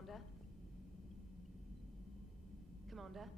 Commander? Commander?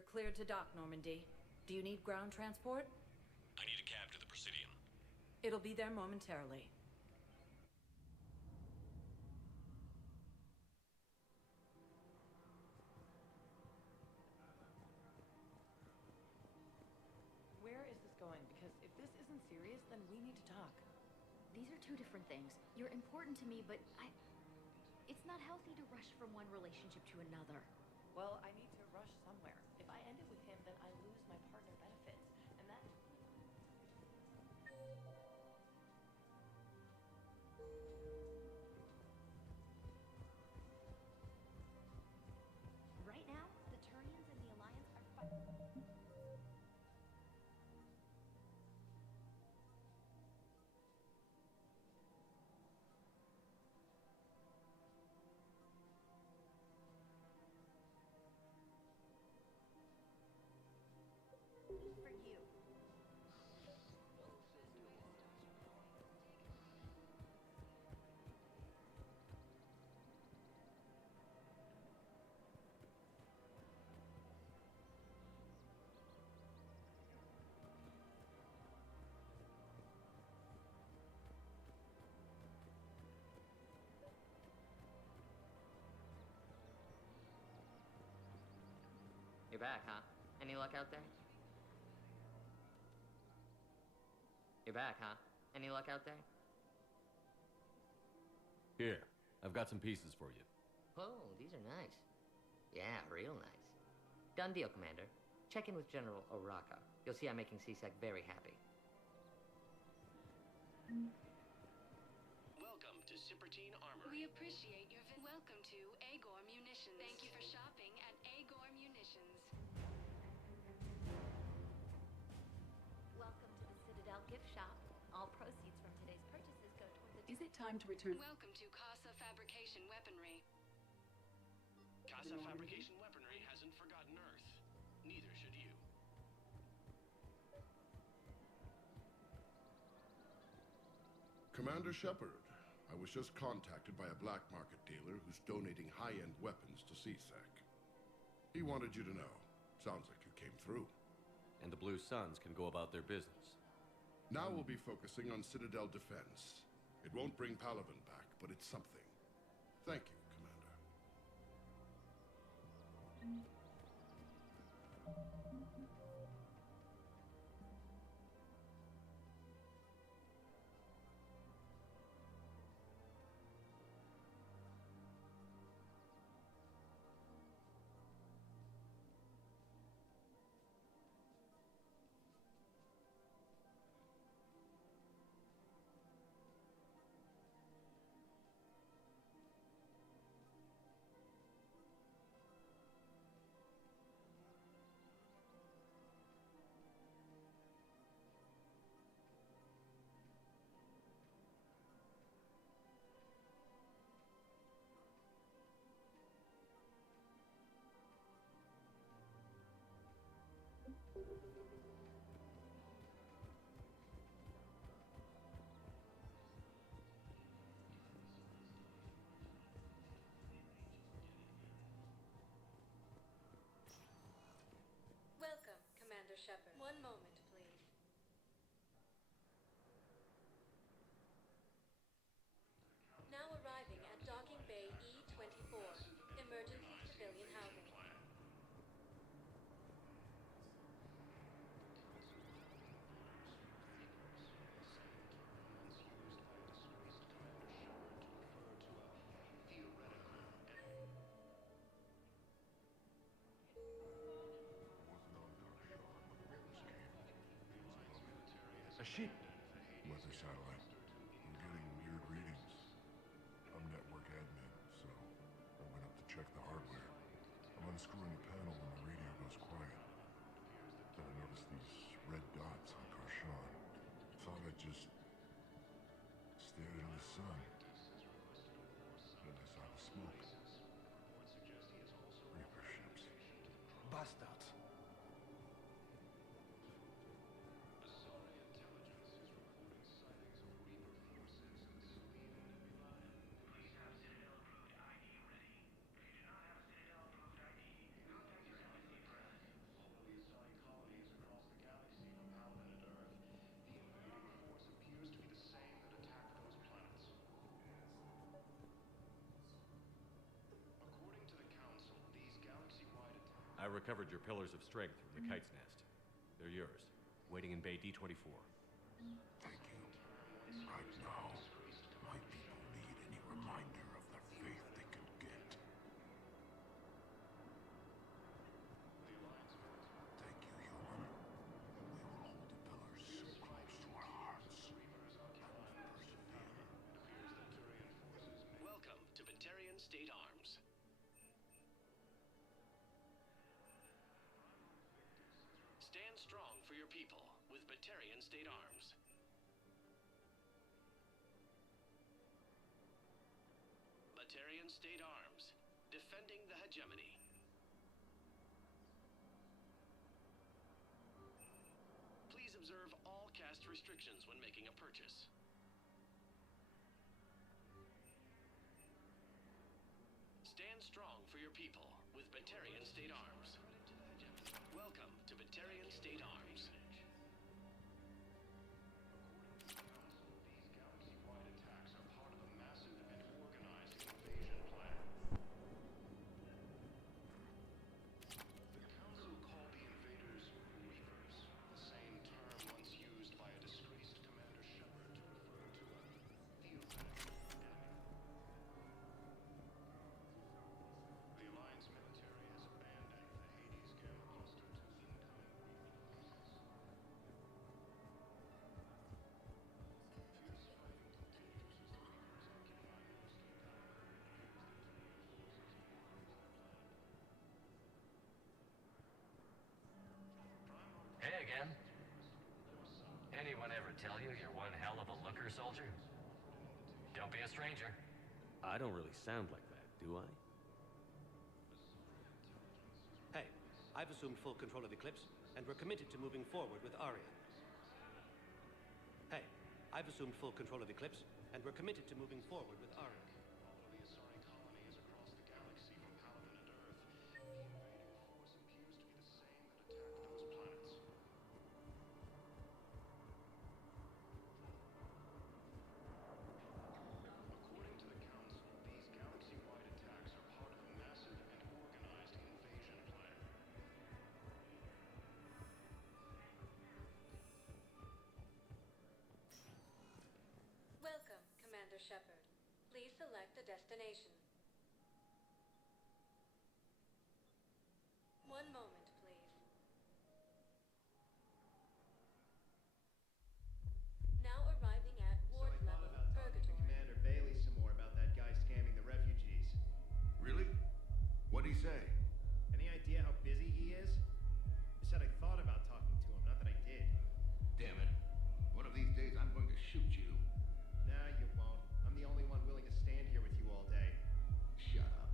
You're cleared to dock, Normandy. Do you need ground transport? I need a cab to the Presidium. It'll be there momentarily. Where is this going? Because if this isn't serious, then we need to talk. These are two different things. You're important to me, but it's not healthy to rush from one relationship to another. Well, I need to rush somewhere. If I end it with him, then I lose my partner benefits. And that... Right now, the Turians and the Alliance are fighting. For you. You're back, huh? Any luck out there? You're back, huh? Any luck out there? Here, I've got some pieces for you. Oh, these are nice. Yeah, real nice. Done deal, Commander. Check in with General Oraka. You'll see I'm making CSEC very happy. Welcome to Sippertine Armory. We appreciate your Welcome to Agor Munitions. Thank you for shopping at Agor Munitions. Welcome to the Citadel gift shop. All proceeds from today's purchases go toward the... Is it time to return? Welcome to Casa Fabrication Weaponry. Casa Fabrication Weaponry hasn't forgotten Earth. Neither should you. Commander Shepard, I was just contacted by a black market dealer who's donating high-end weapons to CSEC. He wanted you to know. Sounds like you came through. And the Blue Suns can go about their business. Now we'll be focusing on Citadel defense. It won't bring Palaven back, but it's something. Thank you, Commander. Welcome, Commander Shepard. One moment, please. Now arriving at Docking Bay E-24, Emergency Civilian Housing. A ship. Weather satellite. I'm getting weird readings. I'm network admin, so I went up to check the hardware. I'm unscrewing a panel when the radio goes quiet. Then I noticed these red dots on Karshan. Thought I'd just stared into the sun. Then I saw the smoke. Reaper ships. Bastards. recovered your pillars of strength from the kite's nest. They're yours, waiting in Bay D-24. Thank you. Right now, my people need any reminder of the faith they can get. Thank you, human. We will hold the pillars so close to our hearts and persevere. Welcome to Batarian State Arms. Stand strong for your people with Batarian State Arms. Batarian State Arms, defending the hegemony. Please observe all caste restrictions when making a purchase. Stand strong for your people with Batarian State Arms. Welcome to Batarian State Arms. Hey again. Anyone ever tell you you're one hell of a looker, soldier? Don't be a stranger. I don't really sound like that, do I? Hey, I've assumed full control of Eclipse, and we're committed to moving forward with Aria. Hey, I've assumed full control of Eclipse, and we're committed to moving forward with Aria. Welcome, Commander Shepard. Please select a destination. One moment, please. Now arriving at ward level Purgatory. Commander Bailey some more about that guy scamming the refugees. Really? What'd he say? Any idea how busy he is? He said I thought about talking to him, not that I did. Damn it. One of these days I'm going to shoot you. Nah, you won't. I'm the only one willing to stand here with you all day. Shut up.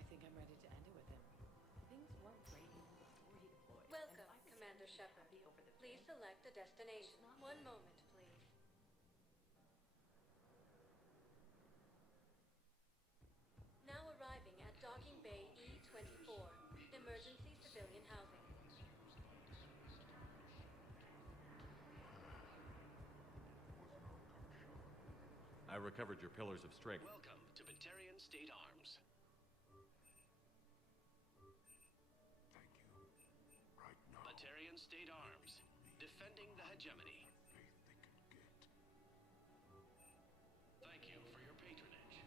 I think I'm ready to end it with him. Things weren't great even before he deployed. Welcome, Commander Shepard. to destination. One moment, please. Now arriving at Docking Bay E24. Emergency civilian housing. I recovered your pillars of strength. Welcome to Batarian State Arms. Thank you. Right now. Batarian State Arms. Defending the hegemony. Faith they can get. Thank you for your patronage.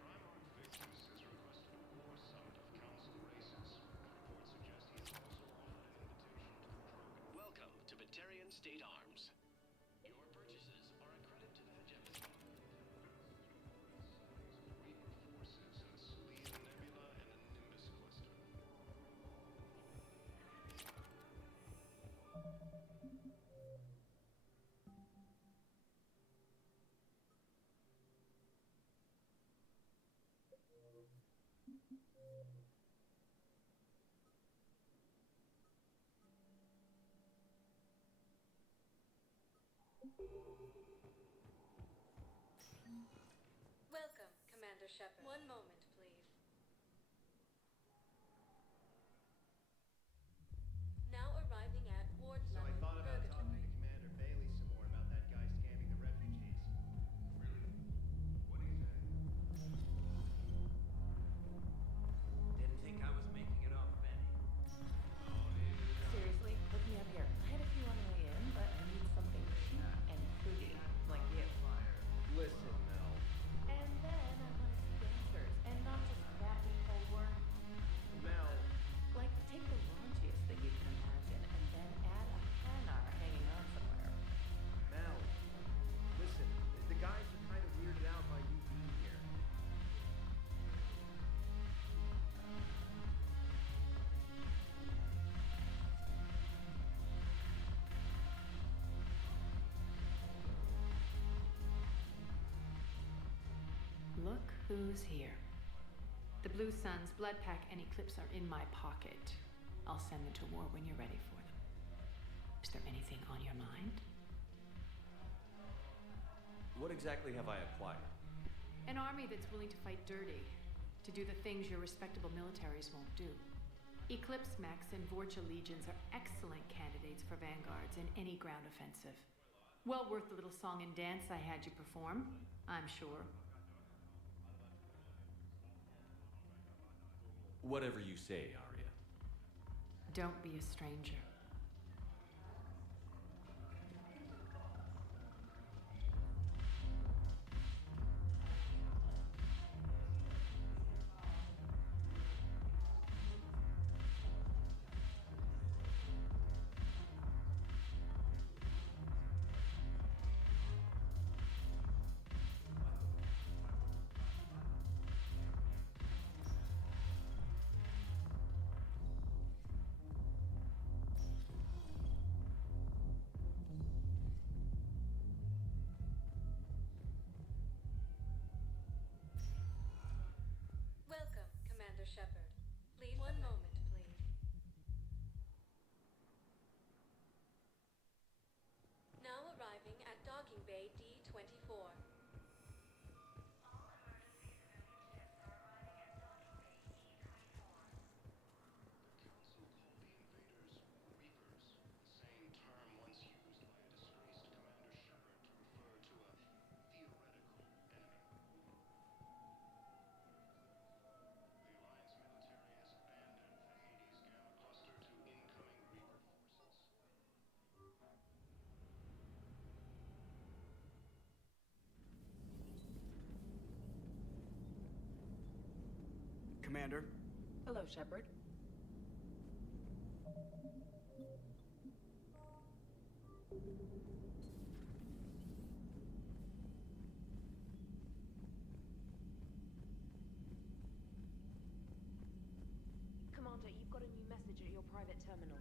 Primarch Victus has requested a war summit of council races. Reports suggest he has also offered an invitation to the Drogon. Welcome to Batarian State Arms. Your purchases are a credit to the hegemony. Reaper forces in Selene Nebula and a Nimbus cluster. Welcome, Commander Shepard. One moment, please. Now arriving at Ward So I Level, thought about talking Purgatory. to Commander Bailey some more about that guy scamming the refugees. Really? What do you think? Didn't think I was making it off, Benny. Seriously, look me up here. I had a few on the way in, but I need something cheap and fruity, like you. Listen, Mel. And then I want to see dancers, and not just fat people work. Mel. Like, take the raunchiest that you can imagine, and then add a Hanar hanging on somewhere. Mel. Listen, the guys are kind of weirded out by you being here. Look who's here. The Blue Suns, Bloodpack, and Eclipse are in my pocket. I'll send them to war when you're ready for them. Is there anything on your mind? What exactly have I acquired? An army that's willing to fight dirty, to do the things your respectable militaries won't do. Eclipse Max and Vorcha legions are excellent candidates for vanguards in any ground offensive. Well worth the little song and dance I had you perform, I'm sure. Whatever you say, Arya. Don't be a stranger. Welcome, Commander Shepard. Please, one moment, please. Now arriving at Docking Bay D24. The council called the invaders Reapers, the same term once used by a disgraced Commander Shepard to refer to a theoretical enemy. The Alliance military has abandoned the Hades Gamma cluster to incoming Reaper forces. Commander? Hello, Shepard. Commander, you've got a new message at your private terminal.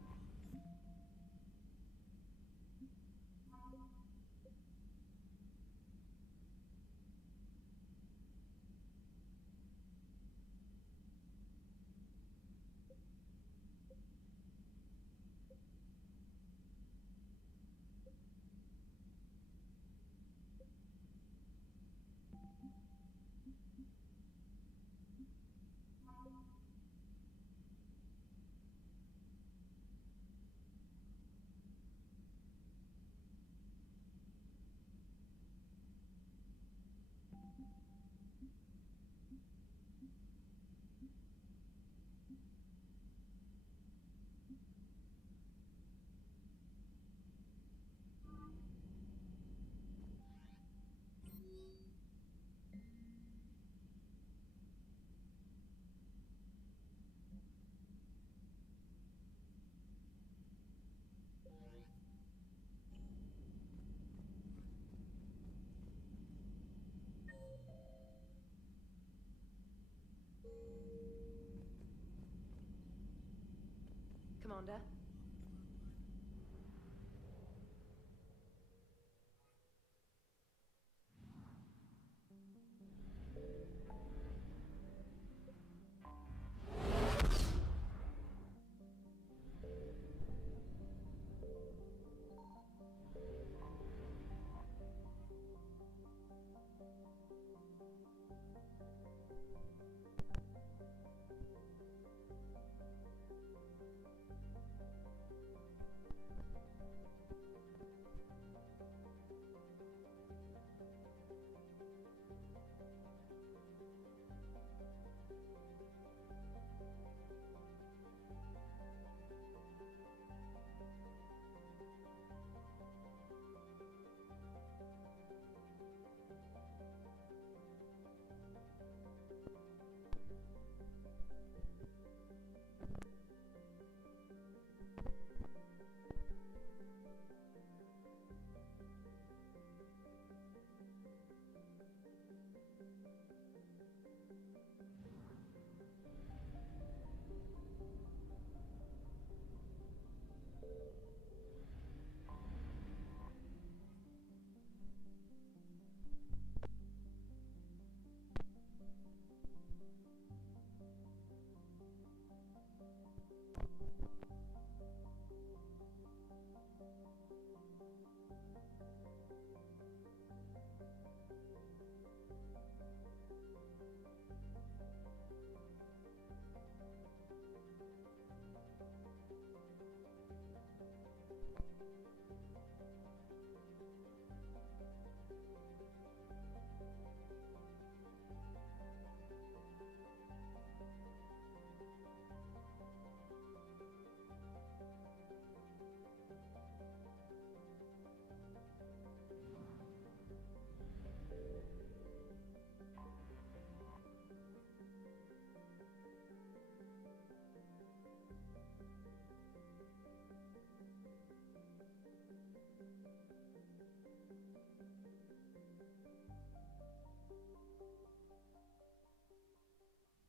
Commander.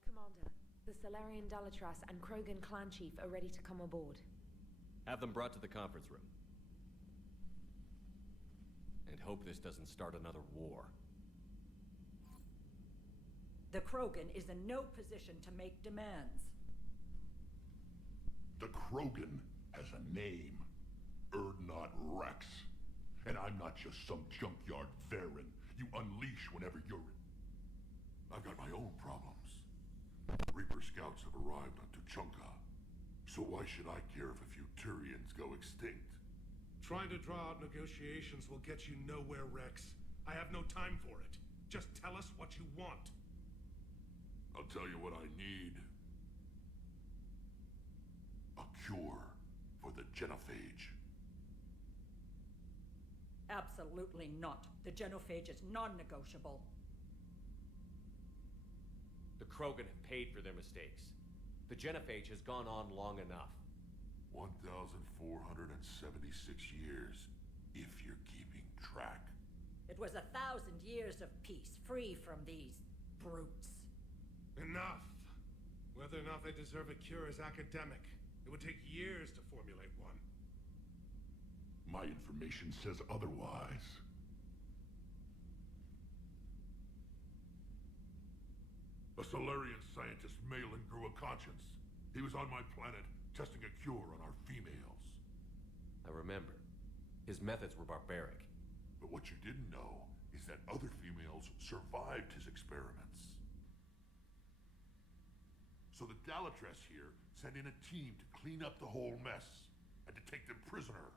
Commander, the Solarian Dalatras and Krogan clan chief are ready to come aboard. Have them brought to the conference room. And hope this doesn't start another war. The Krogan is in no position to make demands. The Krogan has a name. Erdnot Rex. And I'm not just some junkyard Varen you unleash whenever you're in. I've got my own problems. Reaper scouts have arrived on Tuchanka. So why should I care if a few Turians go extinct? Trying to draw out negotiations will get you nowhere, Rex. I have no time for it. Just tell us what you want. I'll tell you what I need. A cure for the genophage. Absolutely not. The genophage is non-negotiable. The Krogan have paid for their mistakes. The genophage has gone on long enough. 1,476 years, if you're keeping track. It was 1,000 years of peace, free from these brutes. Enough! Whether or not they deserve a cure is academic. It would take years to formulate one. My information says otherwise. A Solarian scientist, Malin, grew a conscience. He was on my planet, testing a cure on our females. I remember. His methods were barbaric. But what you didn't know is that other females survived his experiments. So the Dalatras here sent in a team to clean up the whole mess, and to take them prisoner.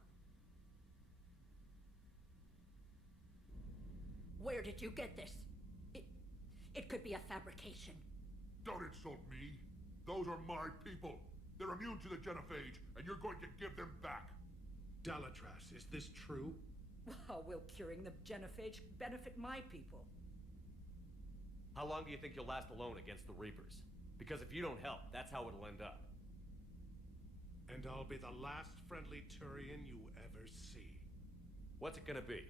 Where did you get this? It could be a fabrication. Don't insult me. Those are my people. They're immune to the genophage, and you're going to give them back. Dalatras, is this true? How will curing the genophage benefit my people? How long do you think you'll last alone against the Reapers? Because if you don't help, that's how it'll end up. And I'll be the last friendly Turian you ever see. What's it gonna be?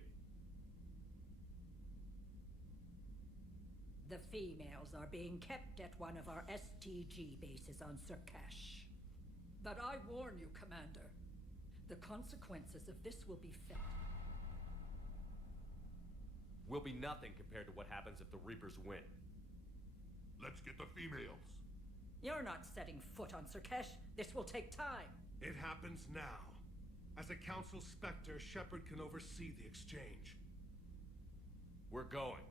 The females are being kept at one of our STG bases on Sur'Kesh. But I warn you, Commander. The consequences of this will be felt. Will be nothing compared to what happens if the Reapers win. Let's get the females. You're not setting foot on Sur'Kesh. This will take time. It happens now. As a Council Spectre, Shepard can oversee the exchange. We're going.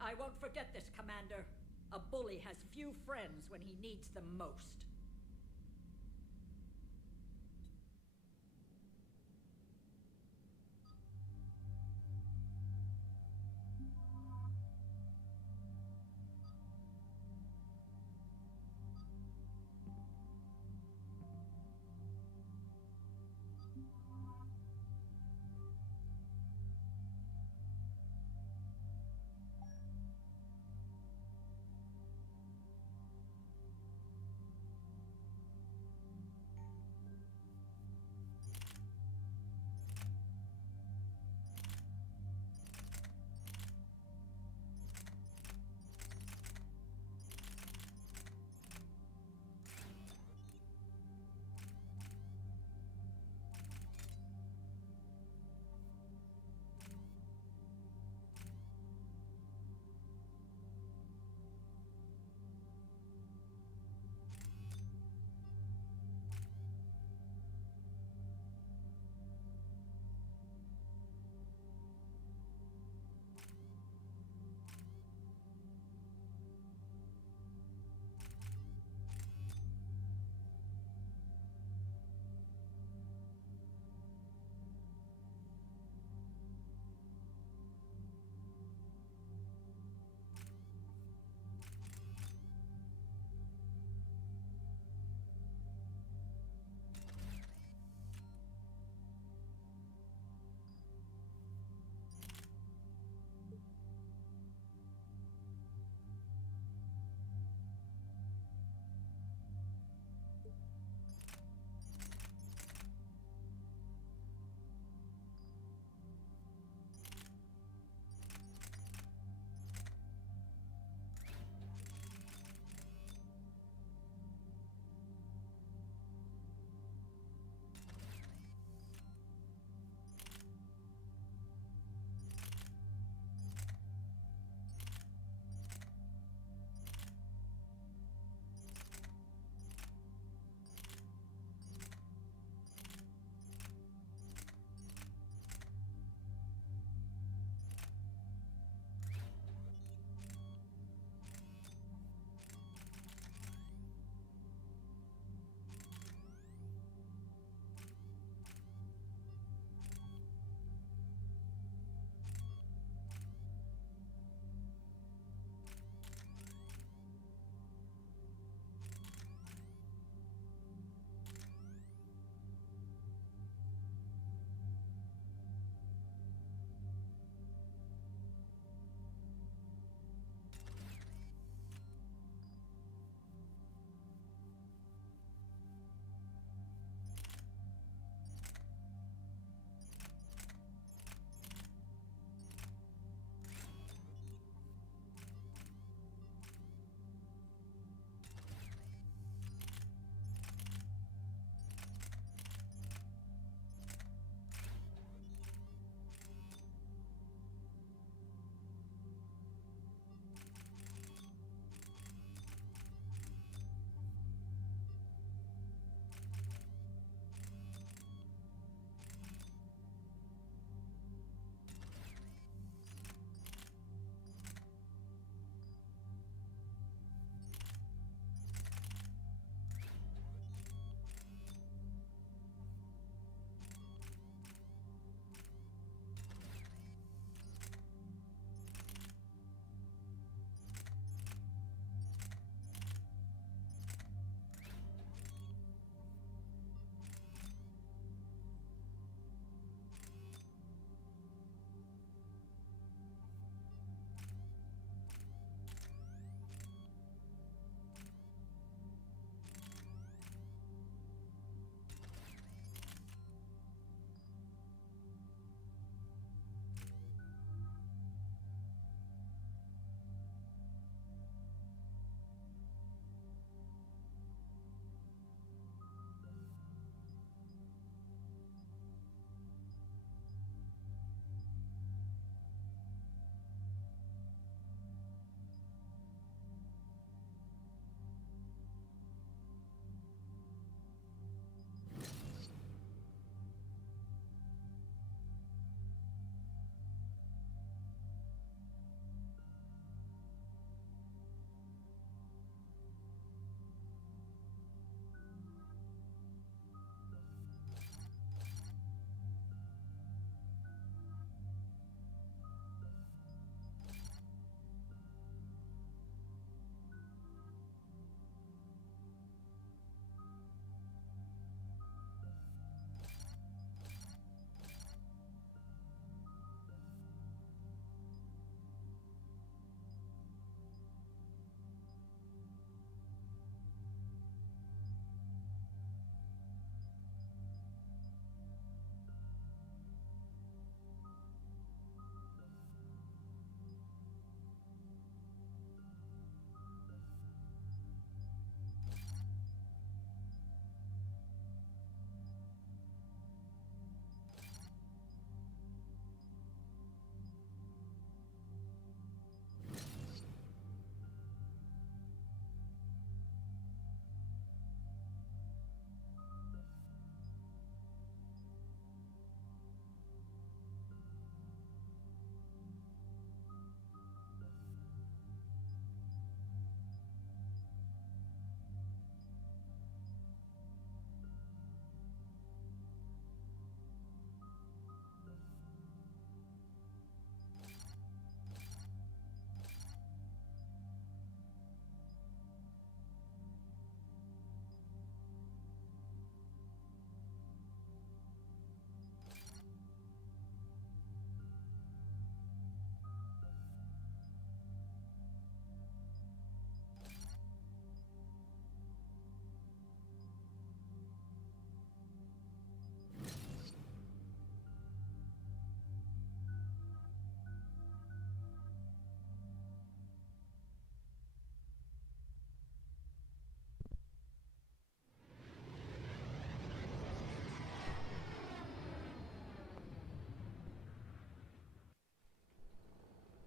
I won't forget this, Commander. A bully has few friends when he needs them most.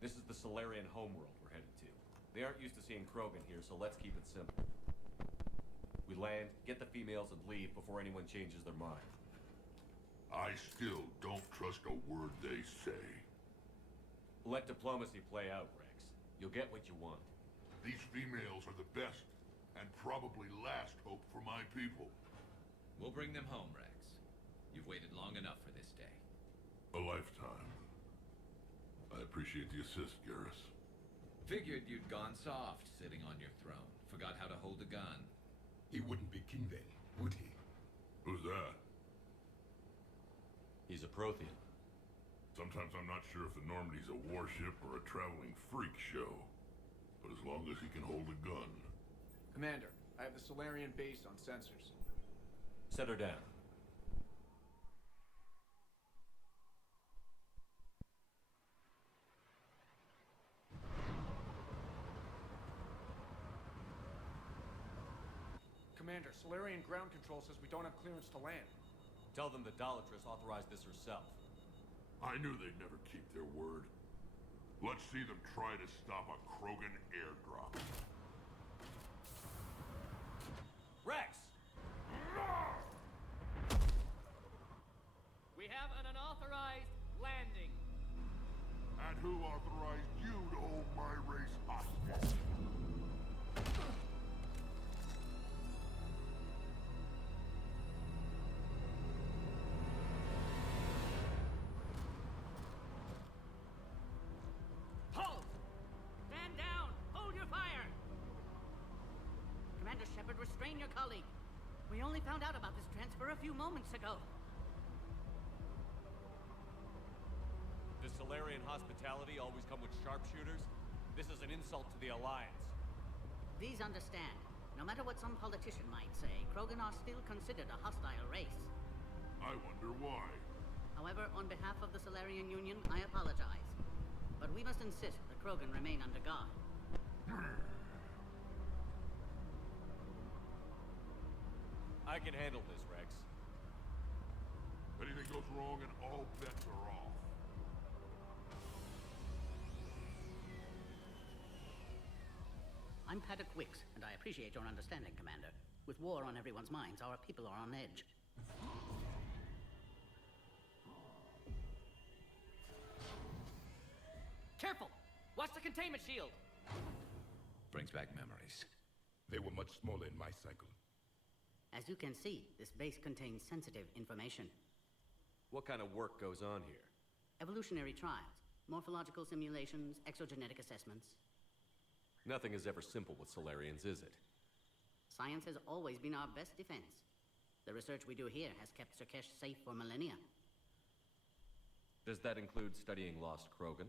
This is the Solarian homeworld we're headed to. They aren't used to seeing Krogan here, so let's keep it simple. We land, get the females, and leave before anyone changes their mind. I still don't trust a word they say. Let diplomacy play out, Rex. You'll get what you want. These females are the best and probably last hope for my people. We'll bring them home, Rex. You've waited long enough for this day. A lifetime. I appreciate the assist, Garrus. Figured you'd gone soft sitting on your throne. Forgot how to hold a gun. He wouldn't be king then, would he? Who's that? He's a Prothean. Sometimes I'm not sure if the Normandy's a warship or a traveling freak show. But as long as he can hold a gun. Commander, I have the Solarian base on sensors. Set her down. Commander, Solarian ground control says we don't have clearance to land. Tell them the Dolatress authorized this herself. I knew they'd never keep their word. Let's see them try to stop a Krogan airdrop. Rex! We have an unauthorized landing. And who authorized you to hold my race hostage? Hold! Stand down! Hold your fire! Commander Shepard, restrain your colleague. We only found out about this transfer a few moments ago. Does Solarian hospitality always come with sharpshooters? This is an insult to the Alliance. Please understand, no matter what some politician might say, Krogan are still considered a hostile race. I wonder why. However, on behalf of the Solarian Union, I apologize. But we must insist the Krogan remain under guard. I can handle this, Rex. Anything goes wrong and all bets are off. I'm Paddock Wicks, and I appreciate your understanding, Commander. With war on everyone's minds, our people are on edge. Careful! Watch the containment shield! Brings back memories. They were much smaller in my cycle. As you can see, this base contains sensitive information. What kind of work goes on here? Evolutionary trials, morphological simulations, exogenetic assessments. Nothing is ever simple with Solarians, is it? Science has always been our best defense. The research we do here has kept Sur'Kesh safe for millennia. Does that include studying lost Krogan?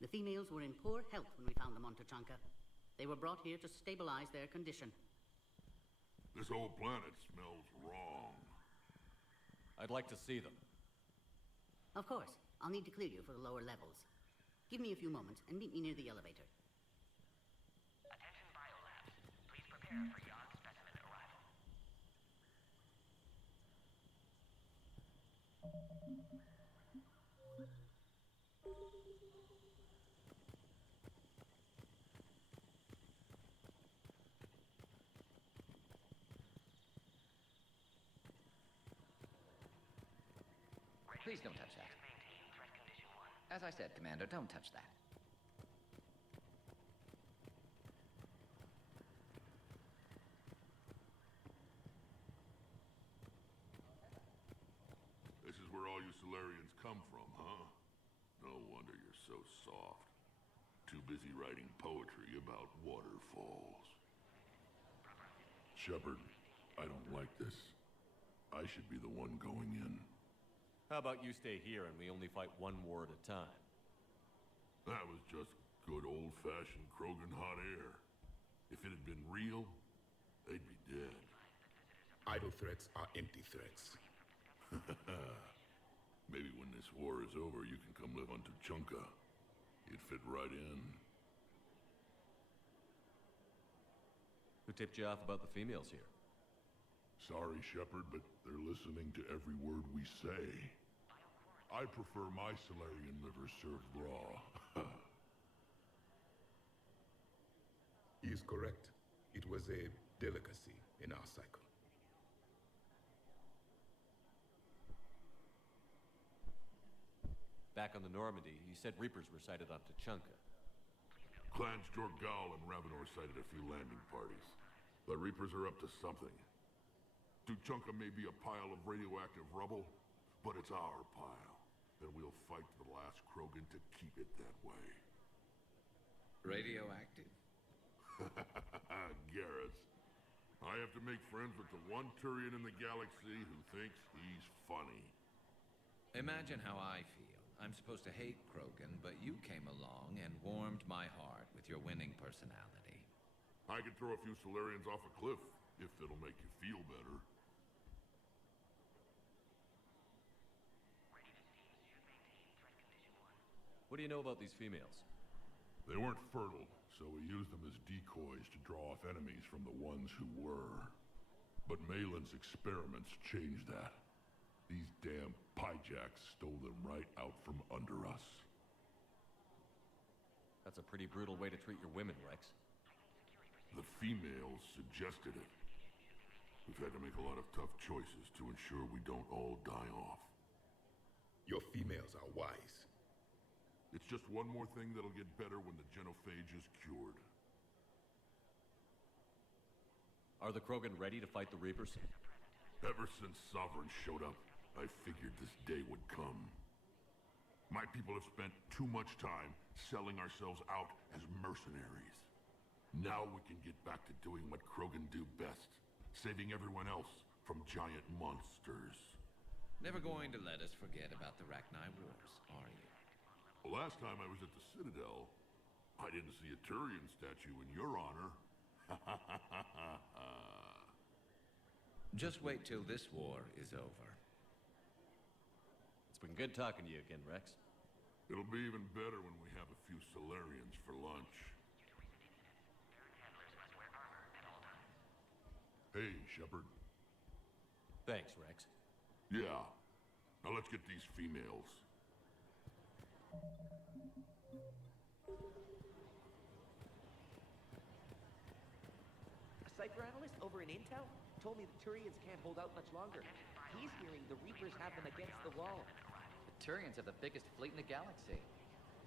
The females were in poor health when we found them on Tuchanka. They were brought here to stabilize their condition. This whole planet smells wrong. I'd like to see them. Of course. I'll need to clear you for the lower levels. Give me a few moments and meet me near the elevator. Attention biolabs. Please prepare for yon specimen arrival. Please don't touch that. As I said, Commander, don't touch that. This is where all you Solarians come from, huh? No wonder you're so soft. Too busy writing poetry about waterfalls. Shepard, I don't like this. I should be the one going in. How about you stay here and we only fight one war at a time? That was just good old-fashioned Krogan hot air. If it had been real, they'd be dead. Idle threats are empty threats. Maybe when this war is over, you can come live on Tuchanka. You'd fit right in. Who tipped you off about the females here? Sorry, Shepard, but they're listening to every word we say. I prefer my Solarian liver served raw. is correct. It was a delicacy in our cycle. Back on the Normandy, you said Reapers were sighted on Tachanka. Clans Jorgal and Ravenor sighted a few landing parties. The Reapers are up to something. Tuchanka may be a pile of radioactive rubble, but it's our pile. And we'll fight to the last Krogan to keep it that way. Radioactive? Garrus. I have to make friends with the one Turian in the galaxy who thinks he's funny. Imagine how I feel. I'm supposed to hate Krogan, but you came along and warmed my heart with your winning personality. I could throw a few Solarians off a cliff, if it'll make you feel better. What do you know about these females? They weren't fertile, so we used them as decoys to draw off enemies from the ones who were. But Malin's experiments changed that. These damn pyjacks stole them right out from under us. That's a pretty brutal way to treat your women, Rex. The females suggested it. We've had to make a lot of tough choices to ensure we don't all die off. Your females are wise. It's just one more thing that'll get better when the genophage is cured. Are the Krogan ready to fight the Reapers? Ever since Sovereign showed up, I figured this day would come. My people have spent too much time selling ourselves out as mercenaries. Now we can get back to doing what Krogan do best, saving everyone else from giant monsters. Never going to let us forget about the Rachni Wars, are you? Well, last time I was at the Citadel, I didn't see a Turian statue in your honor. Just wait till this war is over. It's been good talking to you again, Rex. It'll be even better when we have a few Solarians for lunch. Hey, Shepard. Thanks, Rex. Yeah. Now let's get these females. A cipher analyst over in Intel told me the Turians can't hold out much longer. He's hearing the Reapers have them against the wall. The Turians have the biggest fleet in the galaxy.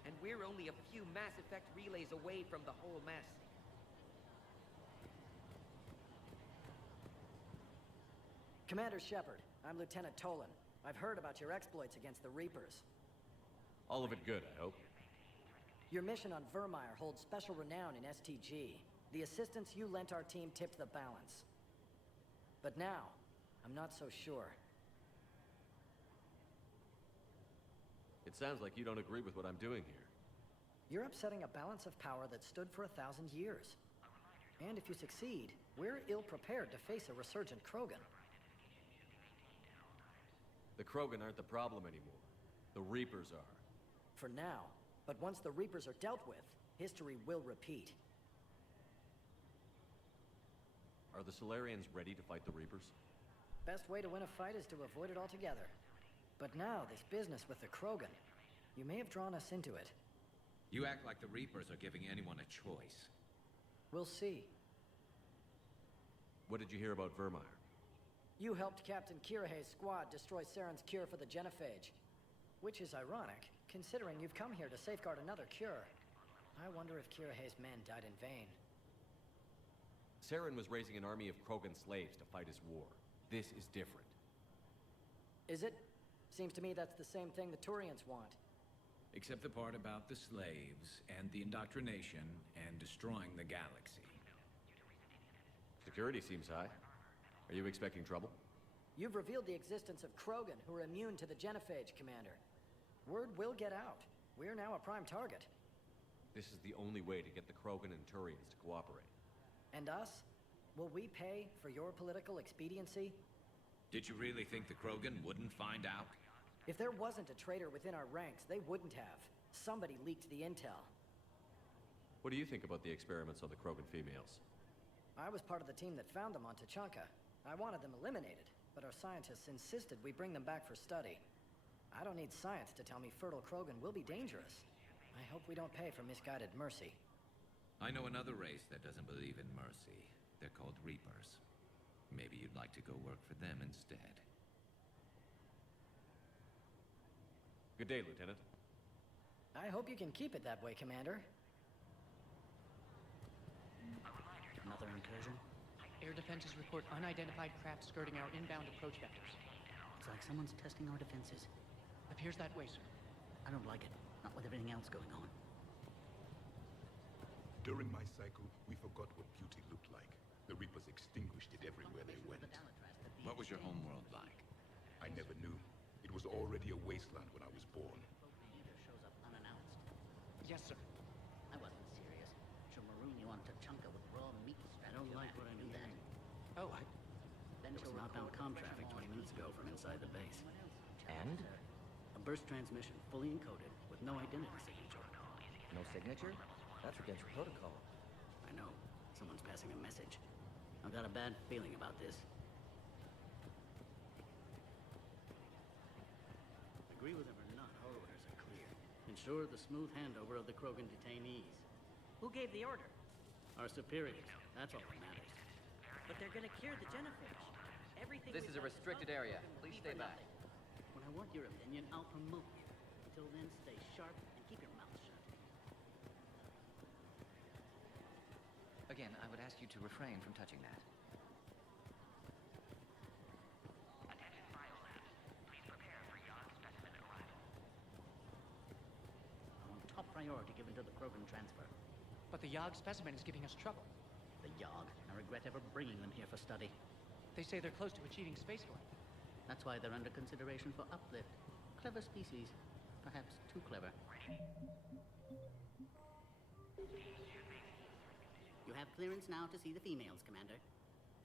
And we're only a few Mass Effect relays away from the whole mess. Commander Shepard, I'm Lieutenant Tolan. I've heard about your exploits against the Reapers. All of it good, I hope. Your mission on Vermeer holds special renown in STG. The assistance you lent our team tipped the balance. But now, I'm not so sure. It sounds like you don't agree with what I'm doing here. You're upsetting a balance of power that stood for 1,000 years. And if you succeed, we're ill-prepared to face a resurgent Krogan. The Krogan aren't the problem anymore. The Reapers are. For now. But once the Reapers are dealt with, history will repeat. Are the Solarians ready to fight the Reapers? Best way to win a fight is to avoid it altogether. But now, this business with the Krogan, you may have drawn us into it. You act like the Reapers are giving anyone a choice. We'll see. What did you hear about Vermeer? You helped Captain Kirahe's squad destroy Saren's cure for the genophage. Which is ironic, considering you've come here to safeguard another cure. I wonder if Kirahe's men died in vain. Saren was raising an army of Krogan slaves to fight his war. This is different. Is it? Seems to me that's the same thing the Turians want. Except the part about the slaves, and the indoctrination, and destroying the galaxy. Security seems high. Are you expecting trouble? You've revealed the existence of Krogan who are immune to the genophage, Commander. Word will get out. We're now a prime target. This is the only way to get the Krogan and Turians to cooperate. And us? Will we pay for your political expediency? Did you really think the Krogan wouldn't find out? If there wasn't a traitor within our ranks, they wouldn't have. Somebody leaked the intel. What do you think about the experiments on the Krogan females? I was part of the team that found them on Tachanka. I wanted them eliminated, but our scientists insisted we bring them back for study. I don't need science to tell me fertile Krogan will be dangerous. I hope we don't pay for misguided mercy. I know another race that doesn't believe in mercy. They're called Reapers. Maybe you'd like to go work for them instead. Good day, Lieutenant. I hope you can keep it that way, Commander. Another incursion? Air defenses report unidentified craft skirting our inbound approach vectors. It's like someone's testing our defenses. Appears that way, sir. I don't like it. Not with everything else going on. During my cycle, we forgot what beauty looked like. The Reapers extinguished it everywhere they went. What was your homeworld like? I never knew. It was already a wasteland when I was born. Shows up unannounced. Yes, sir. I wasn't serious. She'll maroon you on Tachanka with raw meat. I don't like what I'm doing. Oh, Then there was outbound comm traffic 20 minutes ago from inside the base. And? A burst transmission, fully encoded, with no identity signature. No signature? That's against protocol. I know. Someone's passing a message. I've got a bad feeling about this. Agree with him or not, our orders are clear. Ensure the smooth handover of the Krogan detainees. Who gave the order? Our superiors. That's all that matters. But they're gonna cure the genophage. Everything This we've is a done restricted above area. Krogan will Please be stay for back. nothing. When I want your opinion, I'll promote you. Until then, stay sharp and keep your mouth shut. Again, I would ask you to refrain from touching that. Attention biolabs. Please prepare for Yod specimen arrival. I want top priority given to the Krogan transfer. but the Yogg specimen is giving us trouble. The Yogg. I regret ever bringing them here for study. They say they're close to achieving spaceflight. That's why they're under consideration for uplift. Clever species. Perhaps too clever. You have clearance now to see the females, Commander.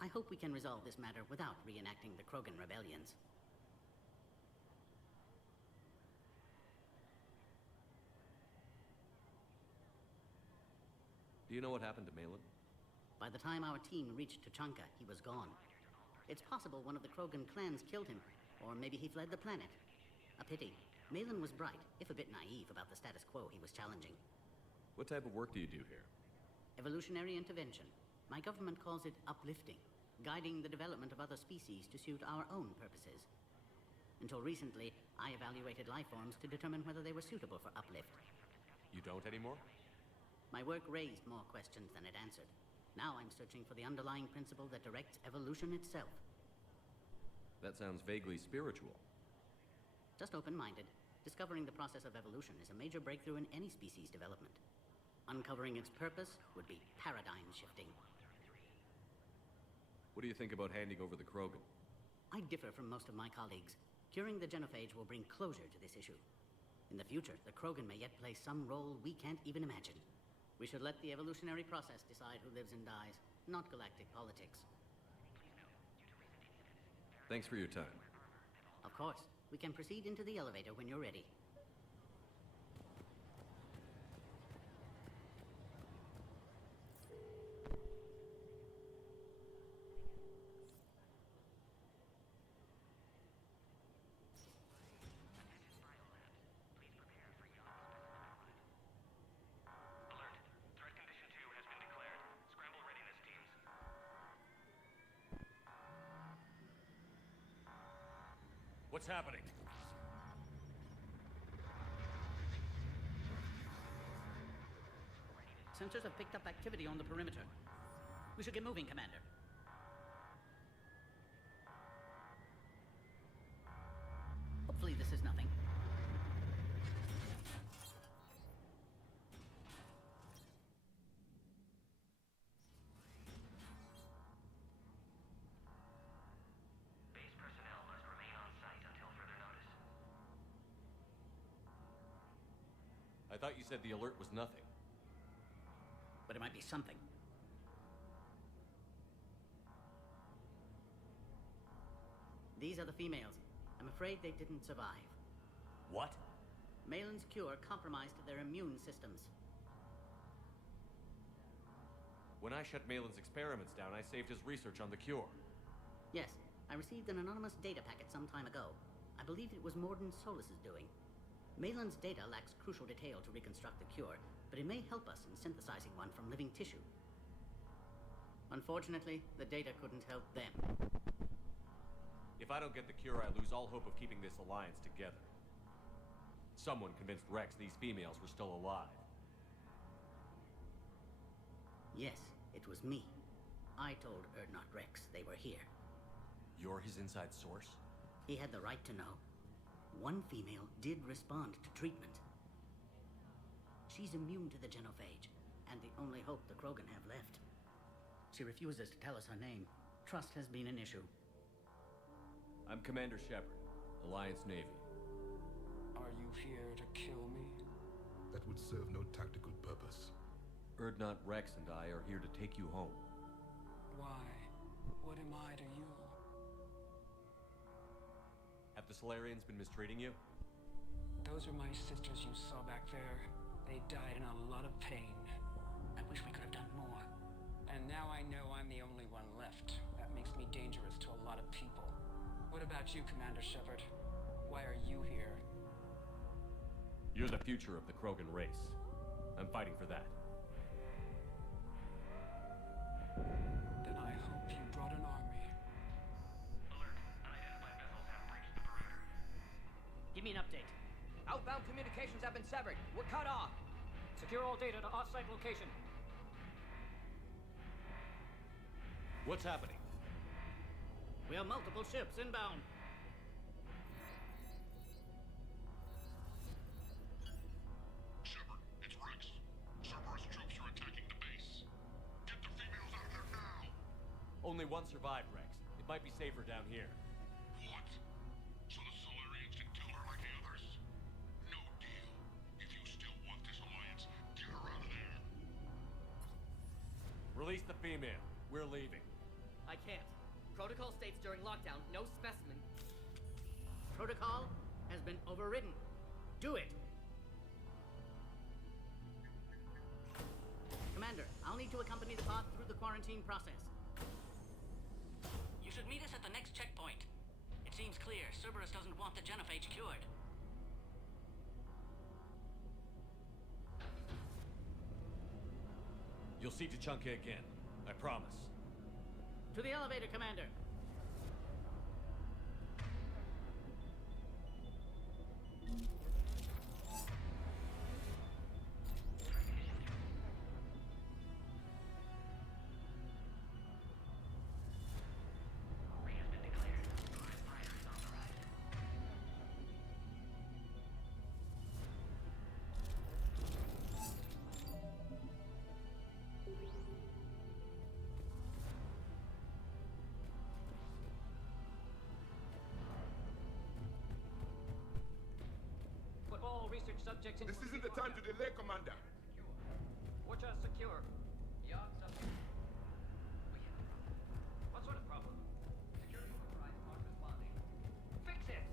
I hope we can resolve this matter without reenacting the Krogan rebellions. Do you know what happened to Malin? By the time our team reached Tachanka, he was gone. It's possible one of the Krogan clans killed him, or maybe he fled the planet. A pity. Malin was bright, if a bit naive about the status quo he was challenging. What type of work do you do here? Evolutionary intervention. My government calls it uplifting, guiding the development of other species to suit our own purposes. Until recently, I evaluated life forms to determine whether they were suitable for uplift. You don't anymore? My work raised more questions than it answered. Now I'm searching for the underlying principle that directs evolution itself. That sounds vaguely spiritual. Just open-minded. Discovering the process of evolution is a major breakthrough in any species development. Uncovering its purpose would be paradigm shifting. What do you think about handing over the Krogan? I differ from most of my colleagues. Curing the genophage will bring closure to this issue. In the future, the Krogan may yet play some role we can't even imagine. We should let the evolutionary process decide who lives and dies, not galactic politics. Thanks for your time. Of course. We can proceed into the elevator when you're ready. Alert. Threat condition 2 has been declared. Scramble readiness teams. What's happening? Sensors have picked up activity on the perimeter. We should get moving, Commander. Hopefully this is nothing. Base personnel must remain on site until further notice. I thought you said the alert was nothing. But it might be something. These are the females. I'm afraid they didn't survive. What? Malin's cure compromised their immune systems. When I shut Malin's experiments down, I saved his research on the cure. Yes, I received an anonymous data packet some time ago. I believe it was Morden Solus's doing. Malin's data lacks crucial detail to reconstruct the cure, but it may help us in synthesizing one from living tissue. Unfortunately, the data couldn't help them. If I don't get the cure, I lose all hope of keeping this alliance together. Someone convinced Rex these females were still alive. Yes, it was me. I told Erdnot Rex they were here. You're his inside source? He had the right to know. One female did respond to treatment. She's immune to the genophage, and the only hope the Krogan have left. She refuses to tell us her name. Trust has been an issue. I'm Commander Shepard, Alliance Navy. Are you here to kill me? That would serve no tactical purpose. Erdnot Rex and I are here to take you home. Why? What am I to you? Have the Solarians been mistreating you? Those are my sisters you saw back there. They died in a lot of pain. I wish we could have done more. And now I know I'm the only one left. That makes me dangerous to a lot of people. What about you, Commander Shepard? Why are you here? You're the future of the Krogan race. I'm fighting for that. Then I hope you brought an army. Alert. Unidentified vessels have breached the perimeter. Give me an update. Outbound communications have been severed. We're cut off. Secure all data to off-site location. What's happening? We have multiple ships inbound. Shepard, it's Rex. Cerberus troops are attacking the base. Get the females out of there now! Only one survived, Rex. It might be safer down here. What? So the Solarians can kill her like the others? No deal. If you still want this alliance, get her out of there. Release the female. We're leaving. I can't. Protocol states during lockdown, no specimen. Protocol has been overridden. Do it! Commander, I'll need to accompany the pod through the quarantine process. You should meet us at the next checkpoint. It seems clear Cerberus doesn't want the genophage cured. You'll see Tuchanka again. I promise. To the elevator, Commander. Put all research subjects in. This isn't the time to delay, Commander. Watch us secure. Yard subject. What sort of problem? Security overrides aren't responding. Fix it!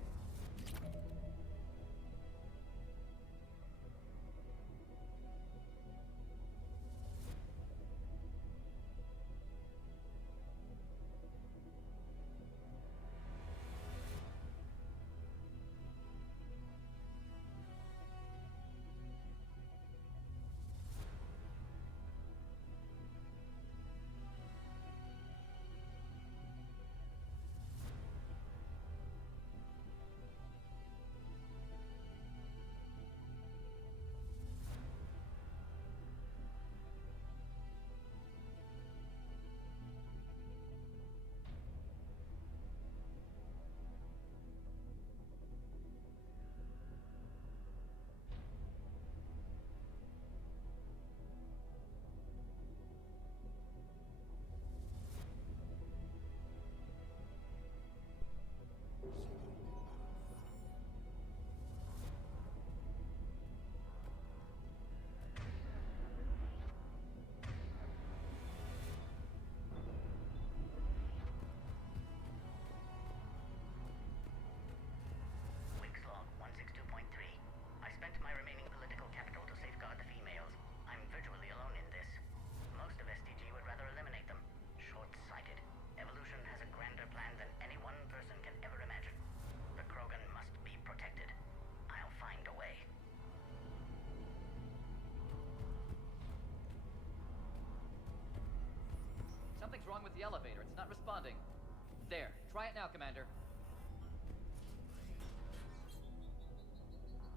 wrong with the elevator. It's not responding. There. Try it now, Commander.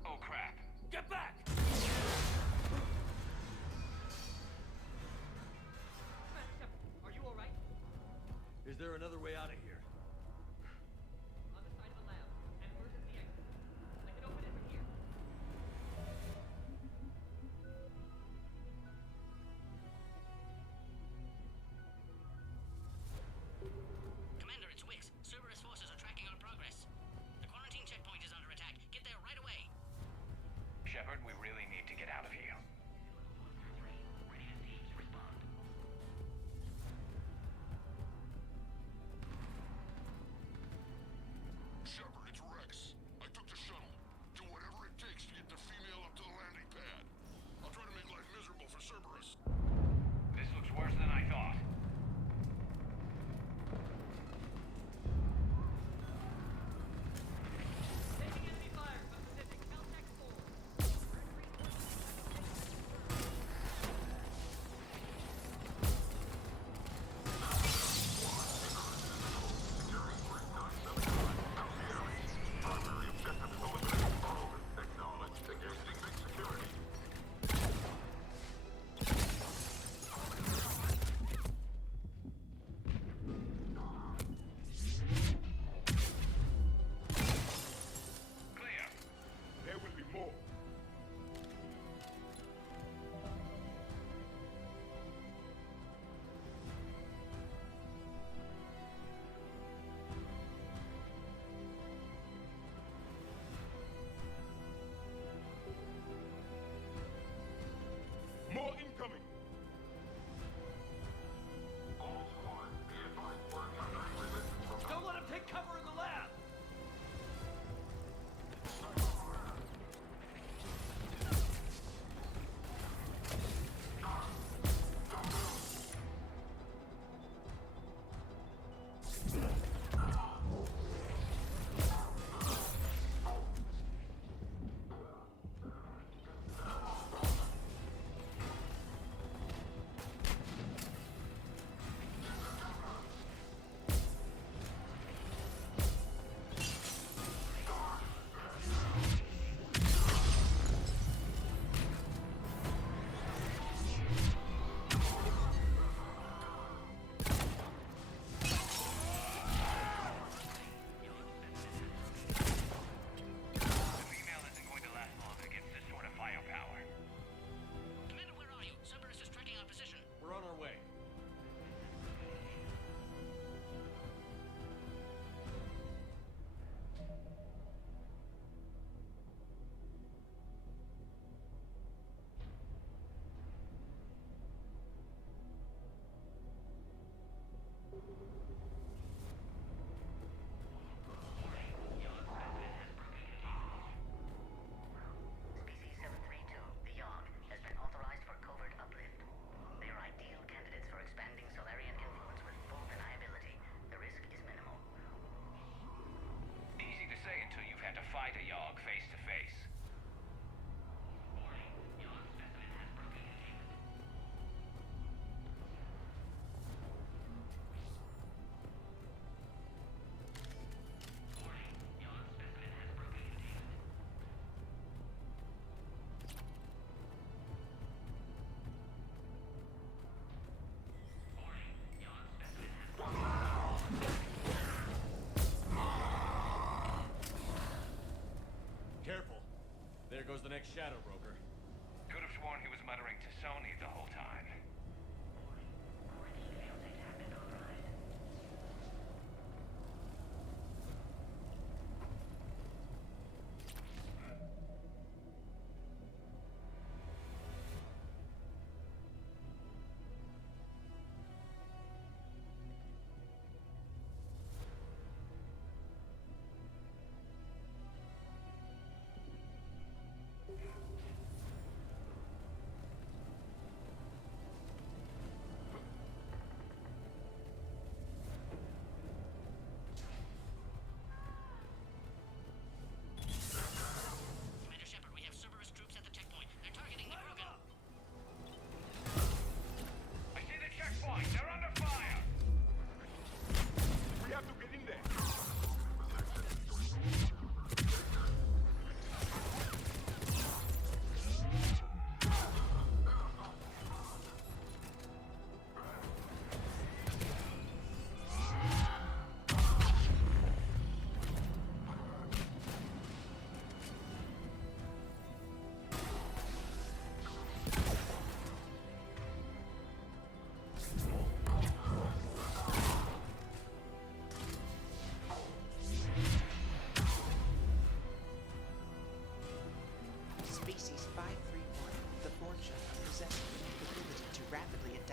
Oh crap. Get back! Commander Shep, are you alright? Is there another way out of here? On the side of the lab. An emergency exit. I can open it from here. Commander, it's Wix. Cerberus forces are tracking our progress. The quarantine checkpoint is under attack. Get there right away. Shepard, we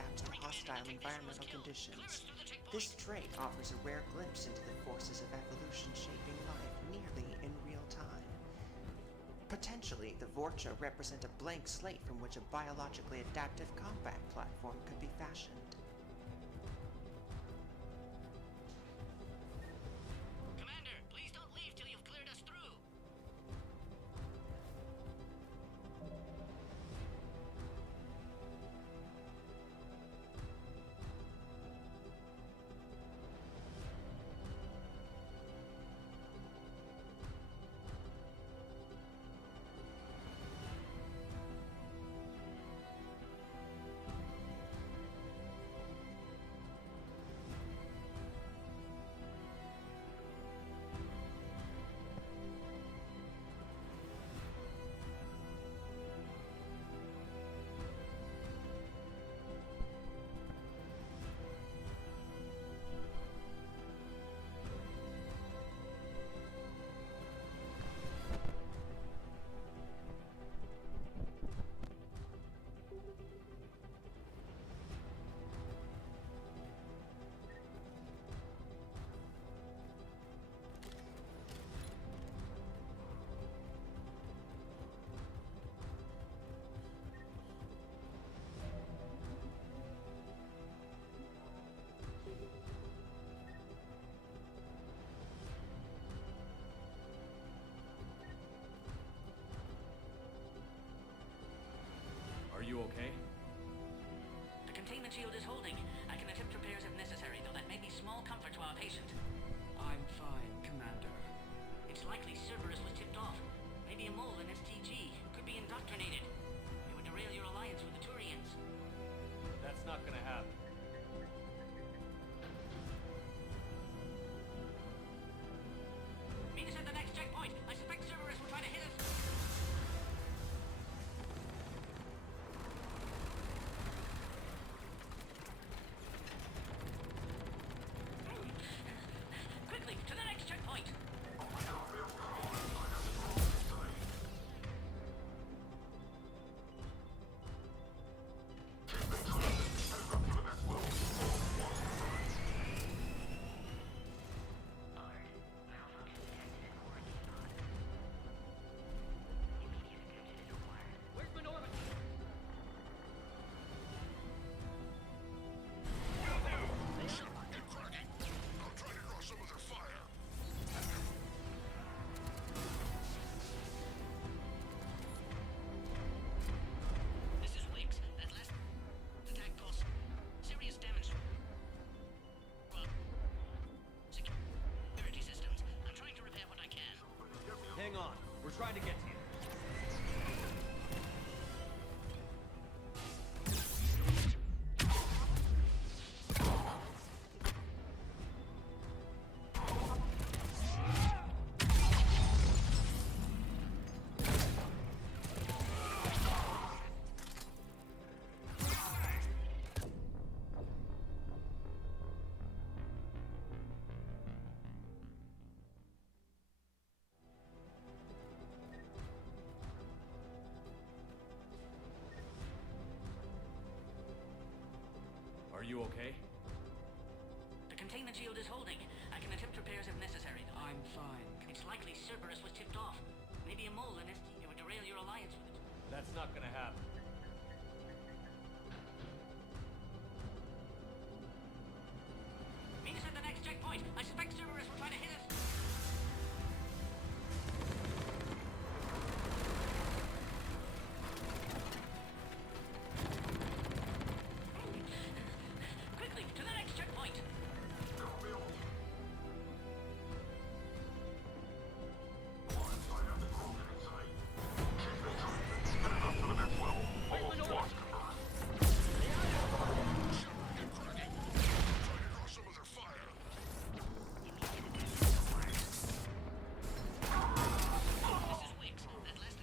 adapt to hostile environmental conditions. This trait offers a rare glimpse into the forces of evolution shaping life nearly in real time. Potentially, the Vorcha represent a blank slate from which a biologically adaptive combat platform could be fashioned. Commander, please don't leave till you've cleared us through. Are you okay? The containment shield is holding. I can attempt repairs if necessary, though that may be small comfort to our patient. I'm fine, Commander. It's likely Cerberus was tipped off. Maybe a mole in STG. Could be indoctrinated. It would derail your alliance with the Turians. That's not gonna happen. Meet us at the next checkpoint. I suspect Cerberus will try to hit us. Quickly, to the next checkpoint! Where's Minorva? I'll try to draw some of their fire. This is Wicks. That last attack caused serious damage. Well, security systems. I'm trying to repair what I can. Hang on. We're trying to get to you. Are you okay? The containment shield is holding. I can attempt repairs if necessary, though. I'm fine. It's likely Cerberus was tipped off. Maybe a mole in ST. It would derail your alliance with it. That's not gonna happen. Meet us at the next checkpoint. I suspect Cerberus will try to hit us. Quickly, to the next checkpoint. This is Wicks. That last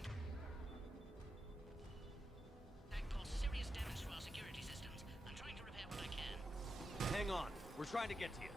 attack caused serious damage to our security systems. I'm trying to repair what I can. Hang on. We're trying to get to you.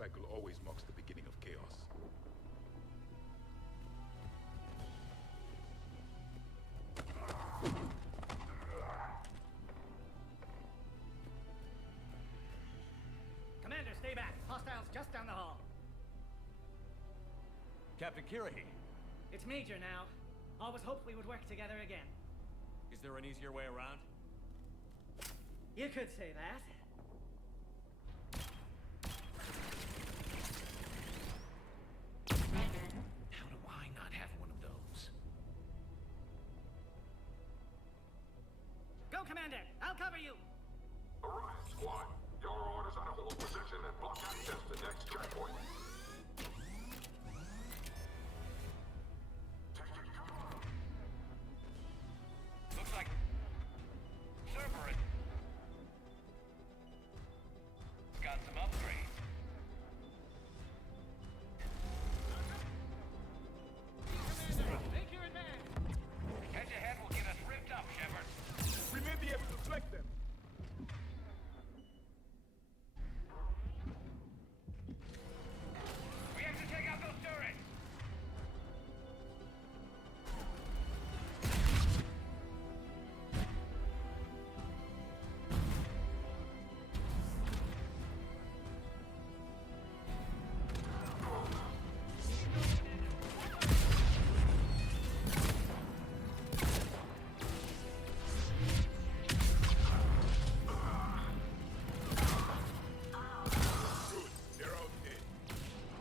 cycle always marks the beginning of chaos. Commander, stay back. Hostiles just down the hall. Captain Kirahi, It's Major now. Always hoped we would work together again. is there an easier way around? You could say that. How do I not have one of those? Go, Commander! I'll cover you! Alright, squad. Your orders are to hold position and block access to next checkpoint. Looks like Cerberus got some upgrades. Make your advance! Hedge ahead will get us ripped up, Shepard. We may be able to flank them. We have to take out those turrets. They're out there.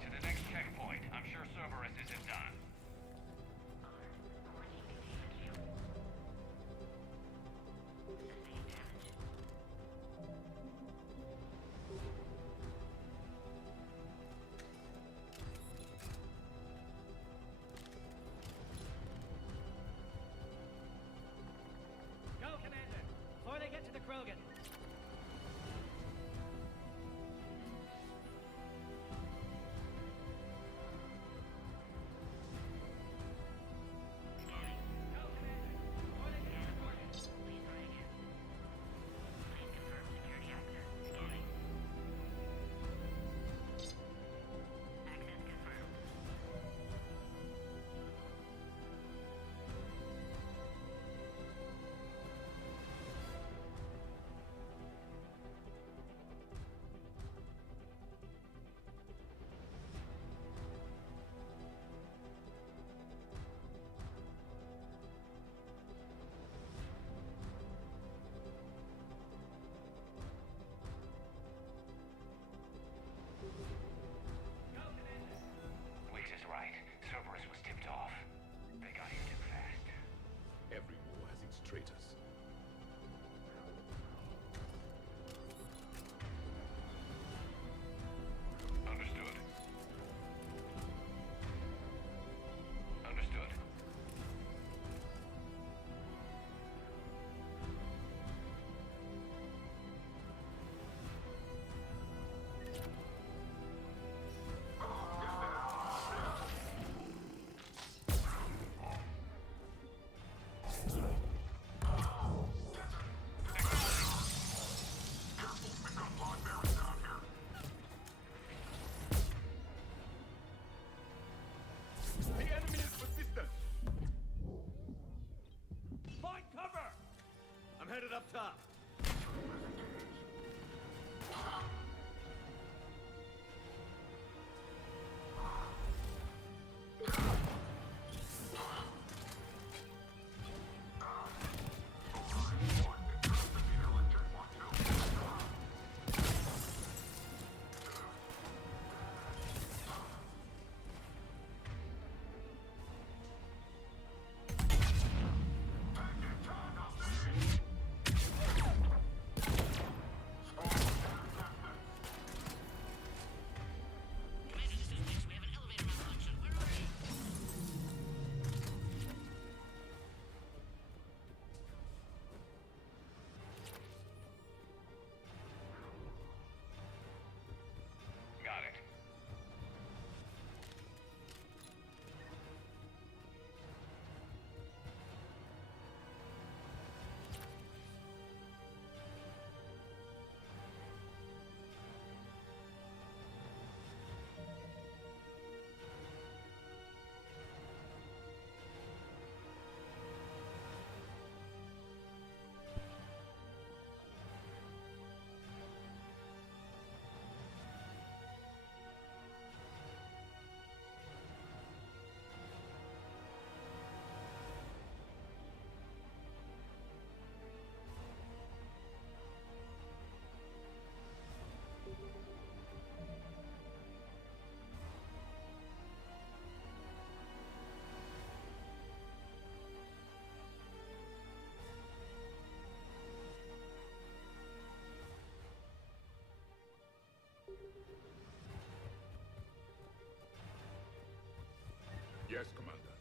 To the next checkpoint. I'm sure Cerberus isn't done. Go, Commander! Before they get to the Krogan. Weeks is right. Cerberus was tipped off. They got here too fast. Every war has its traitors. Understood. Understood. The enemy is persistent. Find cover! I'm headed up top. Yes, Commander.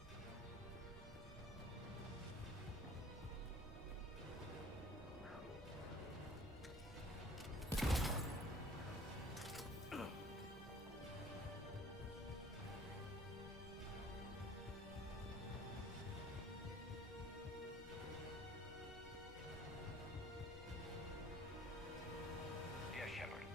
Yes, Shepard.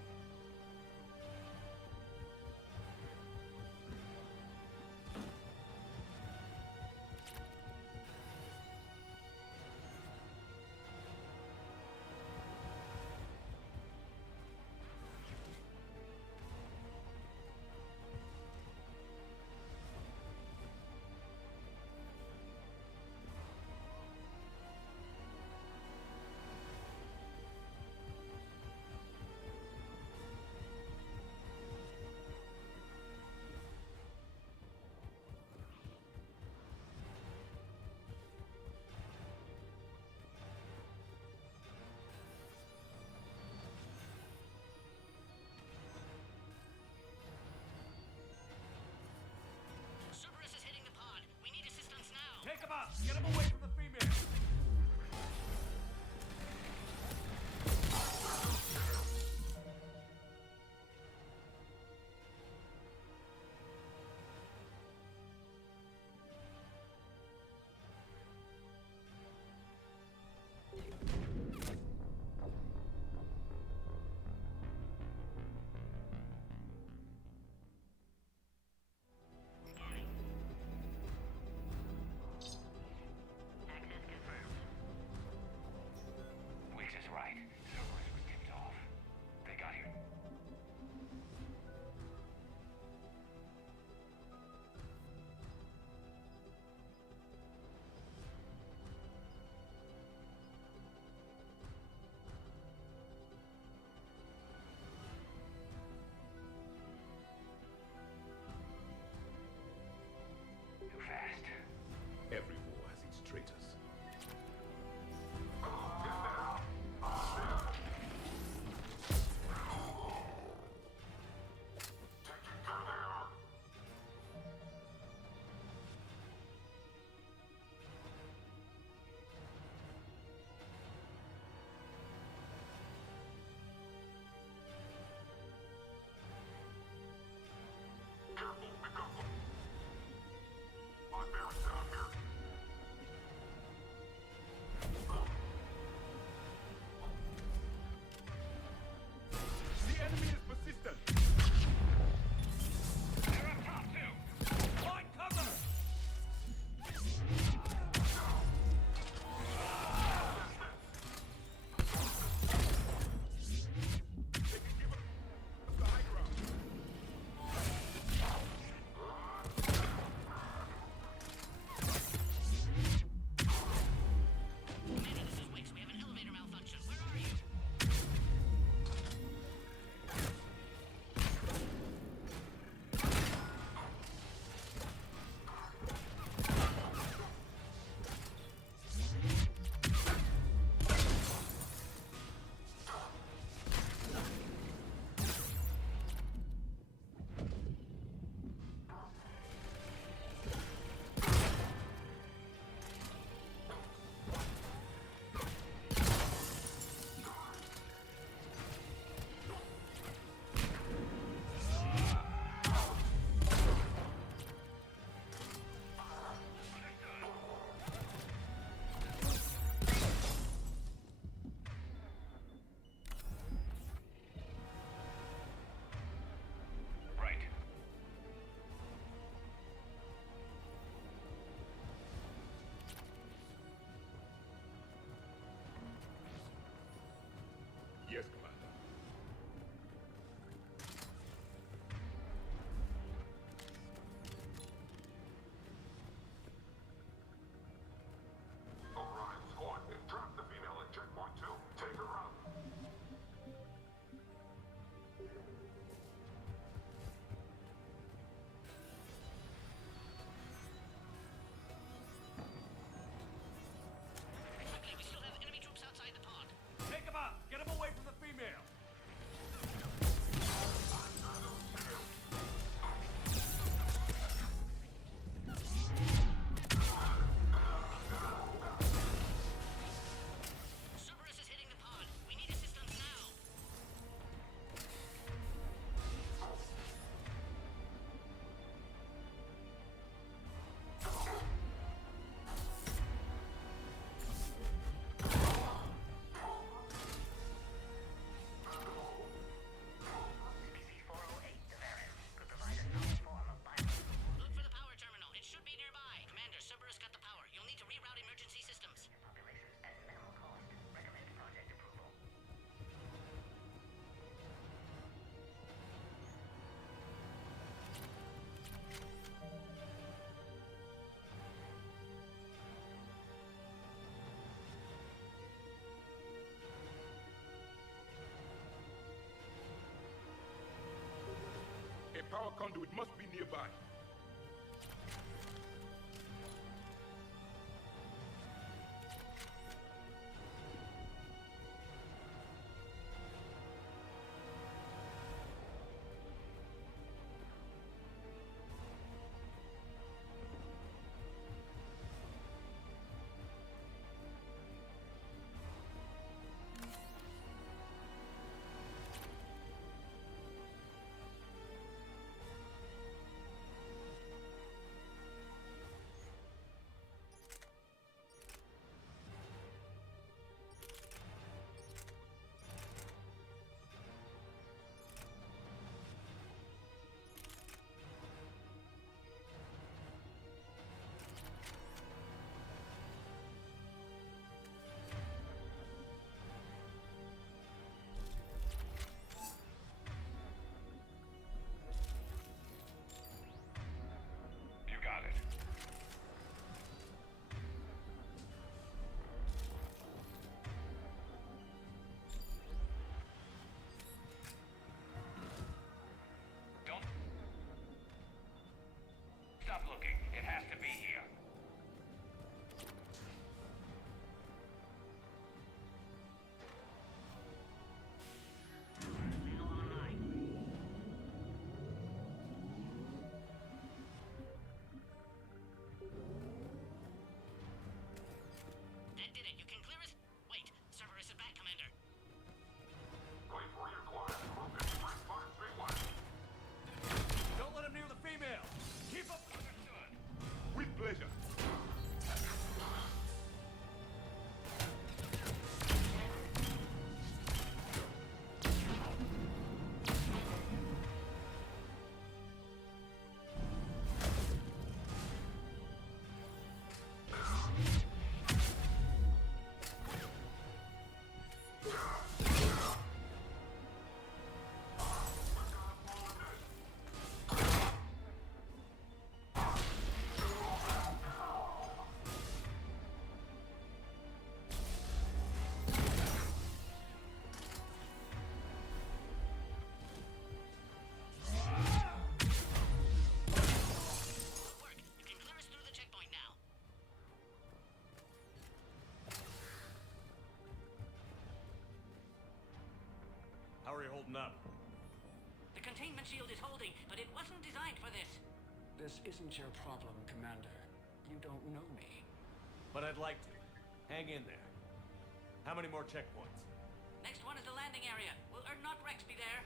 power conduit must be nearby. You got it. Don't stop looking. It has to be here. That did it. You can clear us? Wait, Cerberus is back, Commander. Don't let him near the female! Keep up! Understood. With pleasure. Work. You can clear us through the checkpoint now. How are you holding up? The containment shield is holding, but it wasn't designed for this. This isn't your problem, Commander. You don't know me. But I'd like to. Hang in there. How many more checkpoints? Next one is the landing area. Will not Rex be there?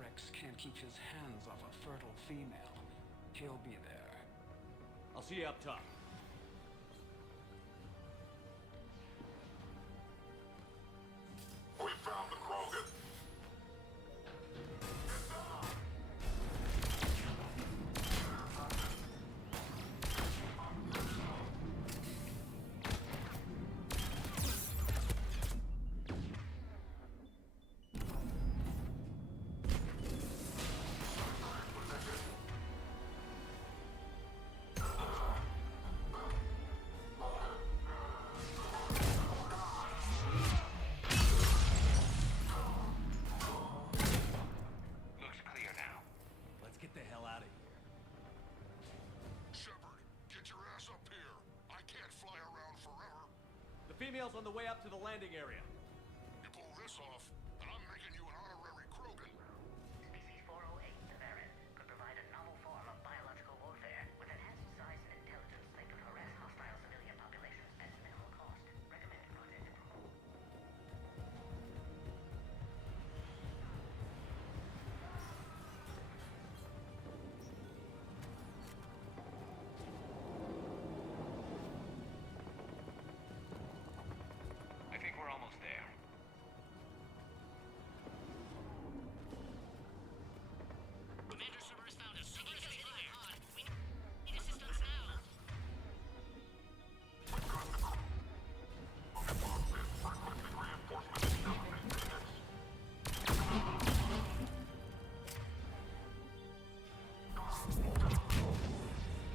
Rex can't keep his hands off a fertile female. He'll be there. I'll see you up top. We found the Krogan. Looks clear now. Let's get the hell out of here. Shepard, get your ass up here. I can't fly around forever. The female's on the way up to the landing area. You pull this off, and I'm making you an honorary Krogan. SCP-408, the variant, could provide a novel form of biological warfare. With enhanced size and intelligence, they could harass hostile civilian populations at minimal cost. Recommended project approval. I think we're almost there. Commander Cerberus found us. Taking us anywhere. We need assistance now.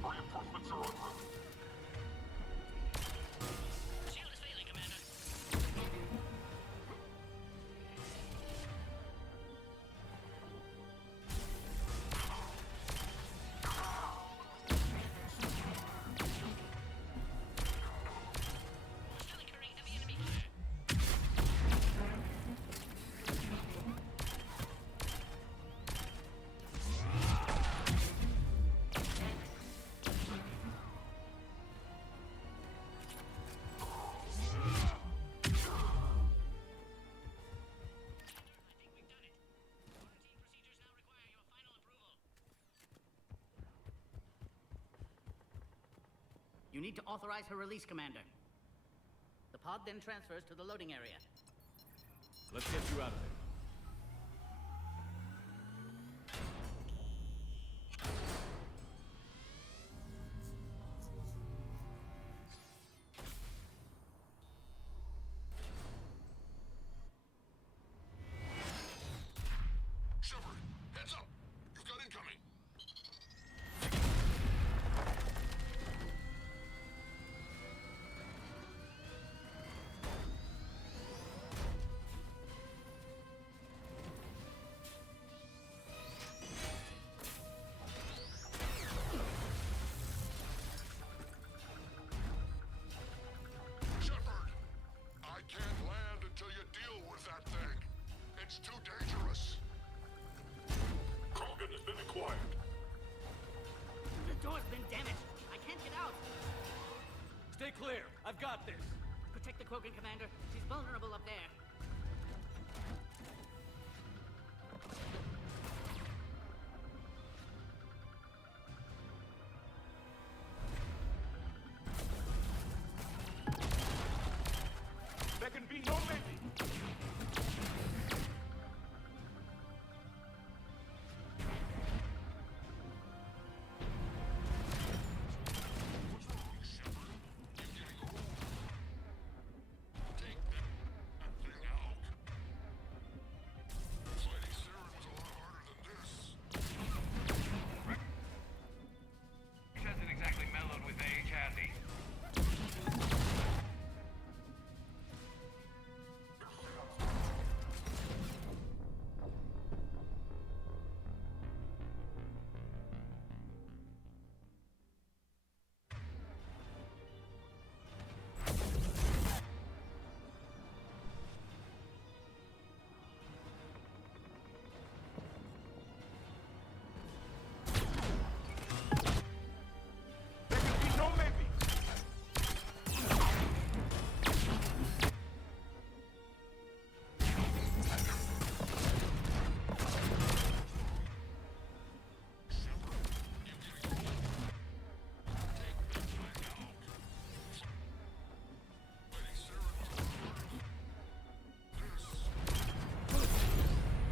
Reinforcements are on route. Shield is failing, Commander. need to authorize her release, Commander. The pod then transfers to the loading area. Let's get you out of there. Shepard, heads up! You've got incoming! Shepard! I can't land until you deal with that thing. It's too dangerous. Krogan has been acquired. The door's been damaged. I can't get out. Stay clear. I've got this. Protect the Krogan, Commander. She's vulnerable up there. There can be no maybe. What's wrong, Shepard? You're getting old. Take that thing out. Fighting Saren was a lot harder than this. Rex hasn't exactly mellowed with age, has he? There can be no maybe.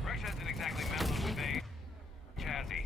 Rex hasn't exactly mellowed with age, has he?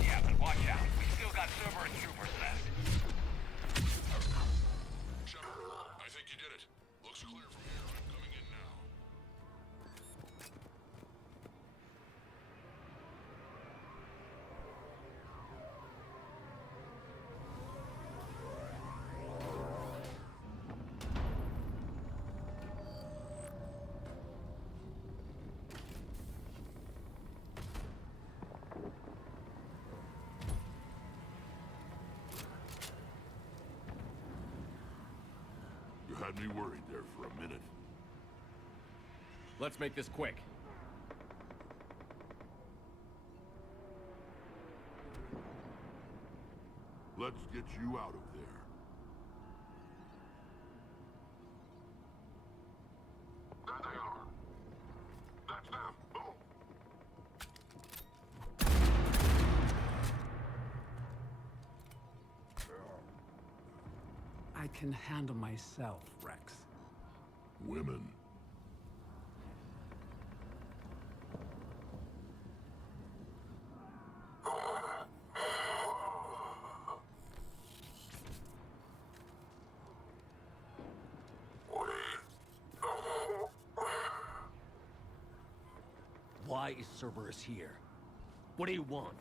Yeah, but watch out. We still got Cerberus troopers left. Shepard, I think you did it. Looks clear from here. I'm coming in now. You had me worried there for a minute. Let's make this quick. Let's get you out of there. There they are. That's them. Boom. can handle myself, Rex. Women. Why is Cerberus here? What do you want?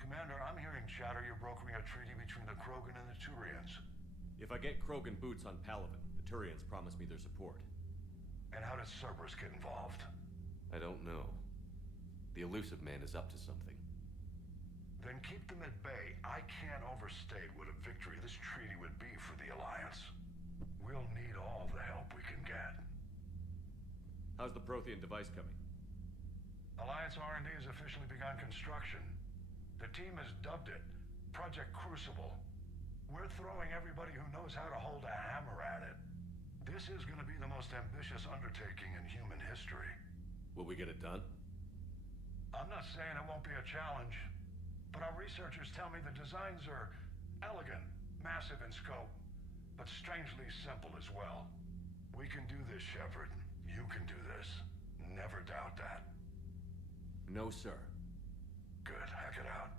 Commander, I'm hearing chatter you're brokering a treaty between the Krogan and the Turians. If I get Krogan boots on Palaven, the Turians promise me their support. And how does Cerberus get involved? I don't know. The elusive man is up to something. Then keep them at bay. I can't overstate what a victory this treaty would be for the Alliance. We'll need all the help we can get. How's the Prothean device coming? Alliance R&D has officially begun construction. The team has dubbed it Project Crucible. We're throwing everybody who knows how to hold a hammer at it. This is going to be the most ambitious undertaking in human history. Will we get it done? I'm not saying it won't be a challenge, but our researchers tell me the designs are elegant, massive in scope, but strangely simple as well. We can do this, Shepard. You can do this. Never doubt that. No, sir. Good. Hack it out.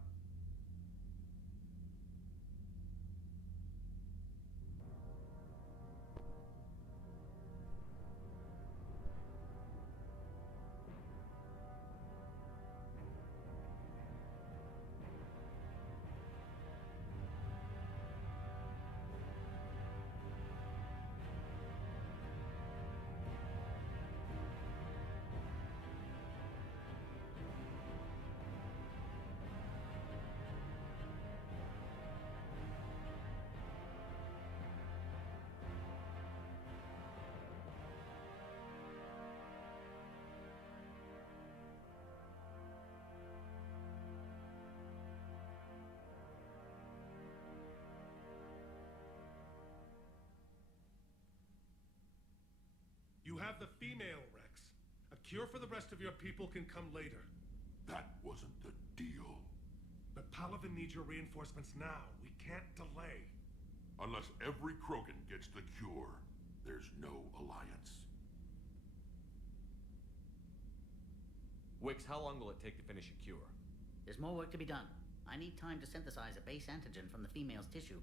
You have the female, Rex. A cure for the rest of your people can come later. That wasn't the deal. But Palaven needs your reinforcements now. We can't delay. Unless every Krogan gets the cure, there's no alliance. Wix, how long will it take to finish a cure? There's more work to be done. I need time to synthesize a base antigen from the female's tissue.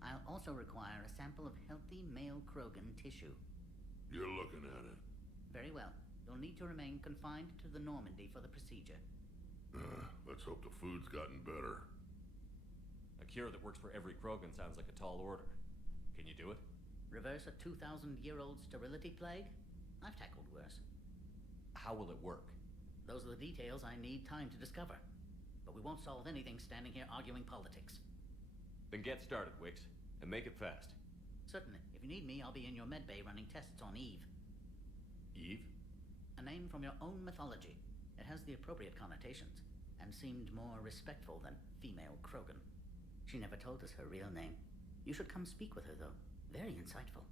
I'll also require a sample of healthy male Krogan tissue. You're looking at it. Very well. You'll need to remain confined to the Normandy for the procedure. Let's hope the food's gotten better. A cure that works for every Krogan sounds like a tall order. Can you do it? Reverse a 2,000-year-old sterility plague? I've tackled worse. How will it work? Those are the details I need time to discover. But we won't solve anything standing here arguing politics. Then get started, Wix, and make it fast. Certainly. If you need me, I'll be in your medbay running tests on Eve. Eve? A name from your own mythology. It has the appropriate connotations, and seemed more respectful than female Krogan. She never told us her real name. You should come speak with her, though. Very insightful.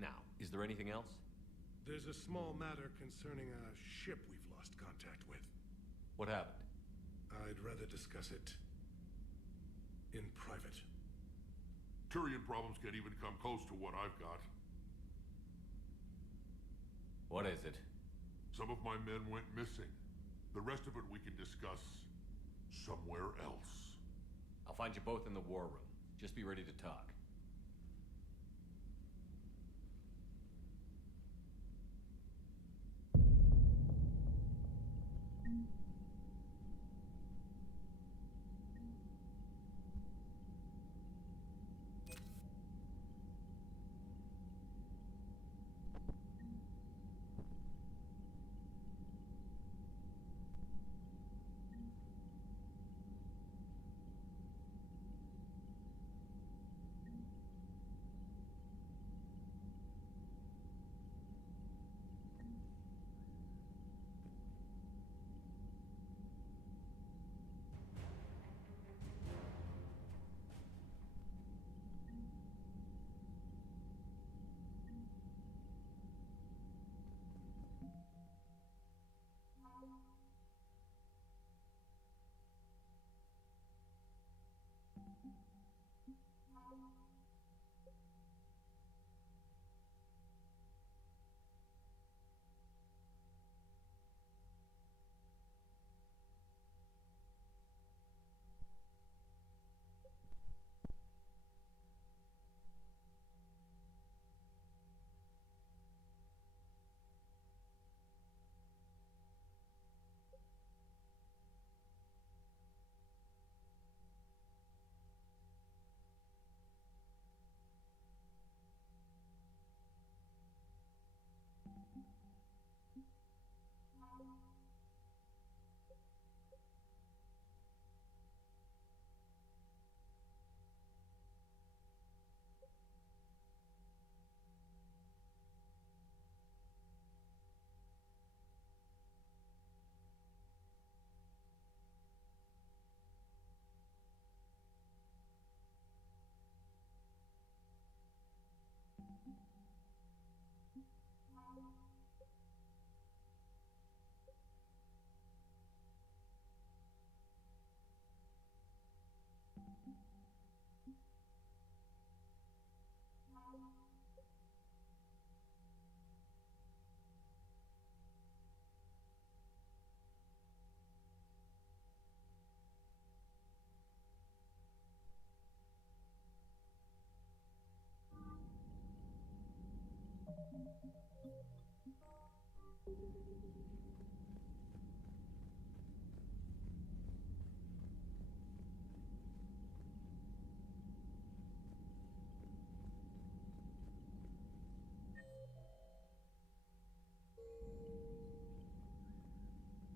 Now, is there anything else? There's a small matter concerning a ship we've lost contact with. What happened? I'd rather discuss it in private. Turian problems can't even come close to what I've got. What is it? Some of my men went missing. The rest of it we can discuss somewhere else. I'll find you both in the war room. Just be ready to talk.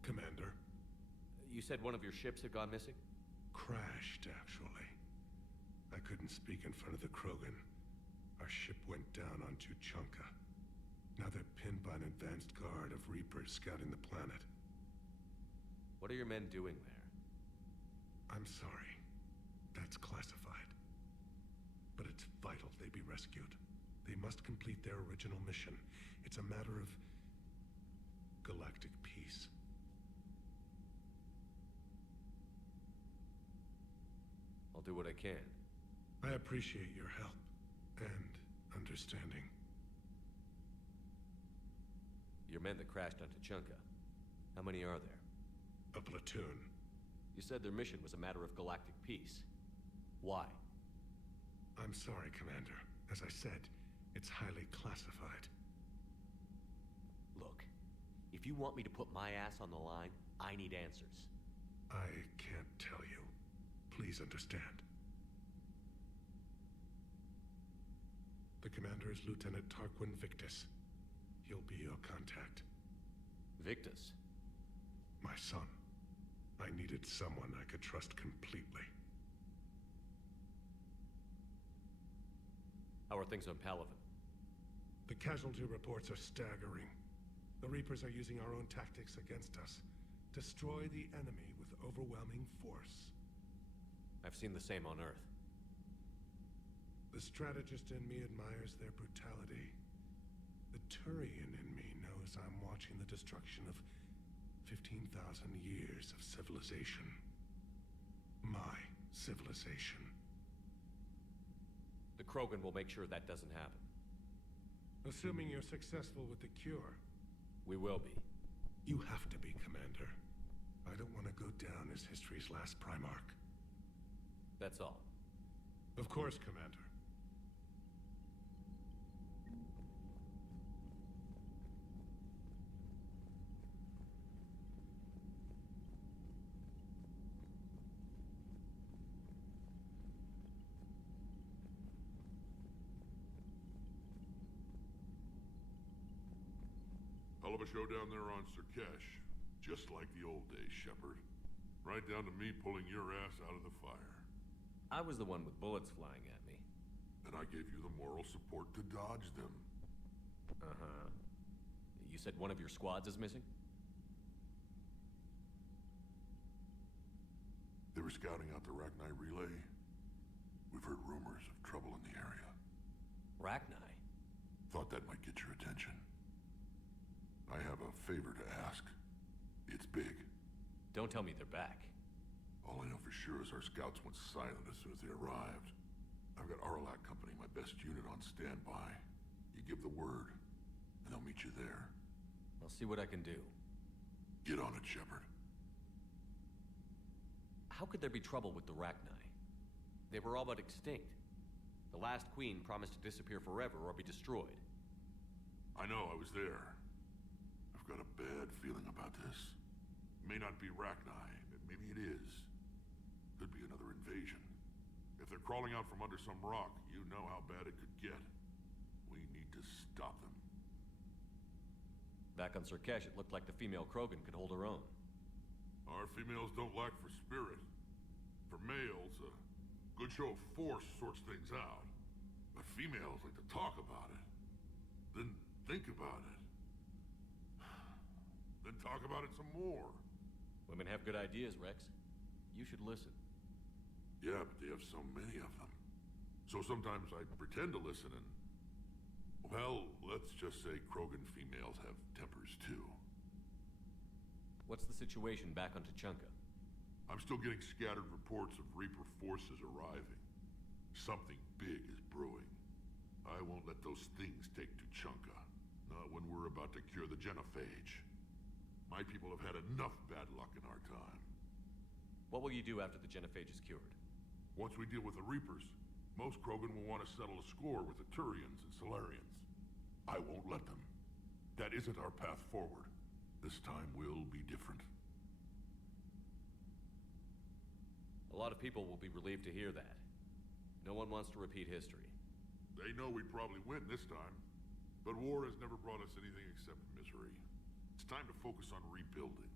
Commander. You said one of your ships had gone missing? Crashed, actually. I couldn't speak in front of the Krogan. Our ship went down on Tuchanka. Now they're pinned by an advanced guard of Reapers scouting the planet. What are your men doing there? I'm sorry. That's classified. But it's vital they be rescued. They must complete their original mission. It's a matter of galactic peace. I'll do what I can. I appreciate your help and understanding. Your men that crashed on Tuchanka. How many are there? A platoon. You said their mission was a matter of galactic peace. Why? I'm sorry, Commander. As I said, it's highly classified. Look, if you want me to put my ass on the line, I need answers. I can't tell you. Please understand. The commander is Lieutenant Tarquin Victus. He'll be your contact. Victus? My son. I needed someone I could trust completely. How are things on Palaven? The casualty reports are staggering. The Reapers are using our own tactics against us. Destroy the enemy with overwhelming force. I've seen the same on Earth. The strategist in me admires their brutality. The Turian in me knows I'm watching the destruction of 15,000 years of civilization. My civilization. The Krogan will make sure that doesn't happen. Assuming you're successful with the cure. We will be. You have to be, Commander. I don't want to go down as history's last Primarch. That's all. Of course, Commander. Hell of a show down there on Sur'Kesh. Just like the old days, Shepard. Right down to me pulling your ass out of the fire. I was the one with bullets flying at me. And I gave you the moral support to dodge them. Uh-huh. You said one of your squads is missing? They were scouting out the Rachni relay. We've heard rumors of trouble in the area. Rachni? Thought that might get your attention. I have a favor to ask. It's big. Don't tell me they're back. All I know for sure is our scouts went silent as soon as they arrived. I've got Aralac Company, my best unit, on standby. You give the word, and they'll meet you there. I'll see what I can do. Get on it, Shepard. How could there be trouble with the Rachni? They were all but extinct. The last queen promised to disappear forever or be destroyed. I know, I was there. I've got a bad feeling about this. May not be Rachni, maybe it is. Could be another invasion. If they're crawling out from under some rock, you know how bad it could get. We need to stop them. Back on Sur'Kesh, it looked like the female Krogan could hold her own. Our females don't lack for spirit. For males, a good show of force sorts things out. But females like to talk about it. Then think about it. Then talk about it some more. Women have good ideas, Rex. You should listen. Yeah, but they have so many of them. So sometimes I pretend to listen and... Well, let's just say Krogan females have tempers too. What's the situation back on Tuchanka? I'm still getting scattered reports of Reaper forces arriving. Something big is brewing. I won't let those things take Tuchanka. Not when we're about to cure the genophage. My people have had enough bad luck in our time. What will you do after the genophage is cured? Once we deal with the Reapers, most Krogan will want to settle a score with the Turians and Solarians. I won't let them. That isn't our path forward. This time will be different. A lot of people will be relieved to hear that. No one wants to repeat history. They know we probably win this time, but war has never brought us anything except misery. It's time to focus on rebuilding.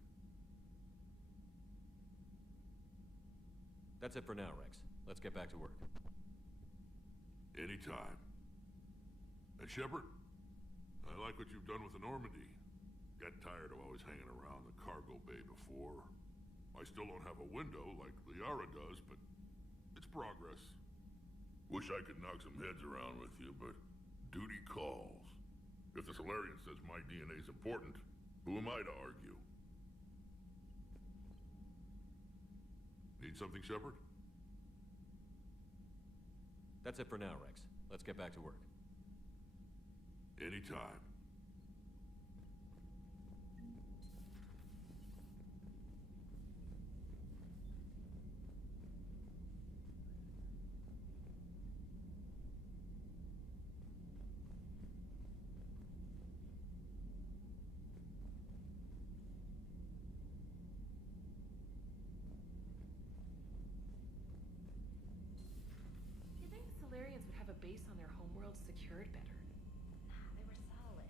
That's it for now, Rex. Let's get back to work. Anytime. And Shepard, I like what you've done with the Normandy. Got tired of always hanging around the cargo bay before. I still don't have a window like Liara does, but it's progress. Wish I could knock some heads around with you, but duty calls. If the Solarian says my DNA's important, who am I to argue? Need something, Shepard? That's it for now, Rex. Let's get back to work. Anytime. You'd think the Solarians would have a base on their homeworld secured better. Nah, they were solid.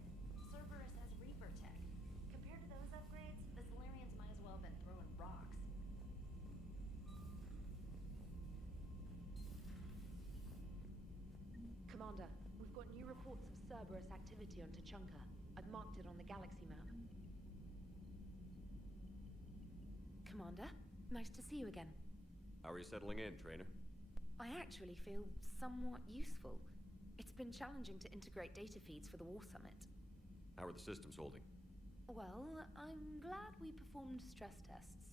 Cerberus has Reaper tech. Compared to those upgrades, the Solarians might as well have been throwing rocks. Commander, we've got new reports of Cerberus activity on Tuchanka. I've marked it on the galaxy map. Commander, nice to see you again. How are you settling in, Trainer? I actually feel somewhat useful. It's been challenging to integrate data feeds for the War Summit. How are the systems holding? Well, I'm glad we performed stress tests.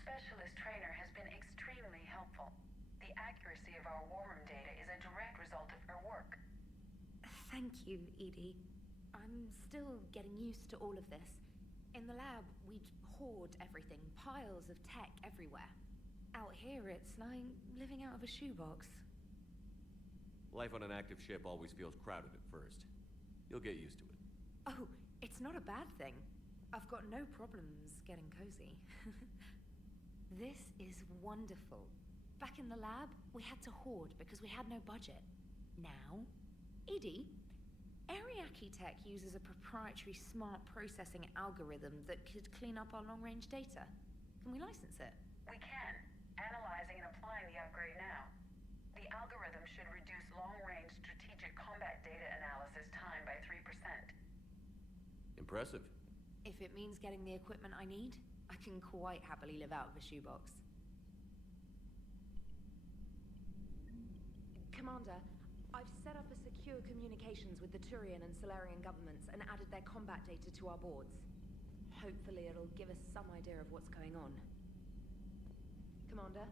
Specialist Trainer has been extremely helpful. The accuracy of our war room data is a direct result of her work. Thank you, Edie. I'm still getting used to all of this. In the lab, we'd hoard everything, piles of tech everywhere. Out here, it's like living out of a shoebox. Life on an active ship always feels crowded at first. You'll get used to it. Oh, it's not a bad thing. I've got no problems getting cozy. This is wonderful. Back in the lab, we had to hoard because we had no budget. Now, Edie, Ariake Tech uses a proprietary smart processing algorithm that could clean up our long-range data. Can we license it? We can. Analyzing and applying the upgrade now. The algorithm should reduce long-range strategic combat data analysis time by 3%. Impressive. If it means getting the equipment I need, I can quite happily live out of a shoebox. Commander, I've set up a secure communications with the Turian and Solarian governments and added their combat data to our boards. Hopefully it'll give us some idea of what's going on. Commander?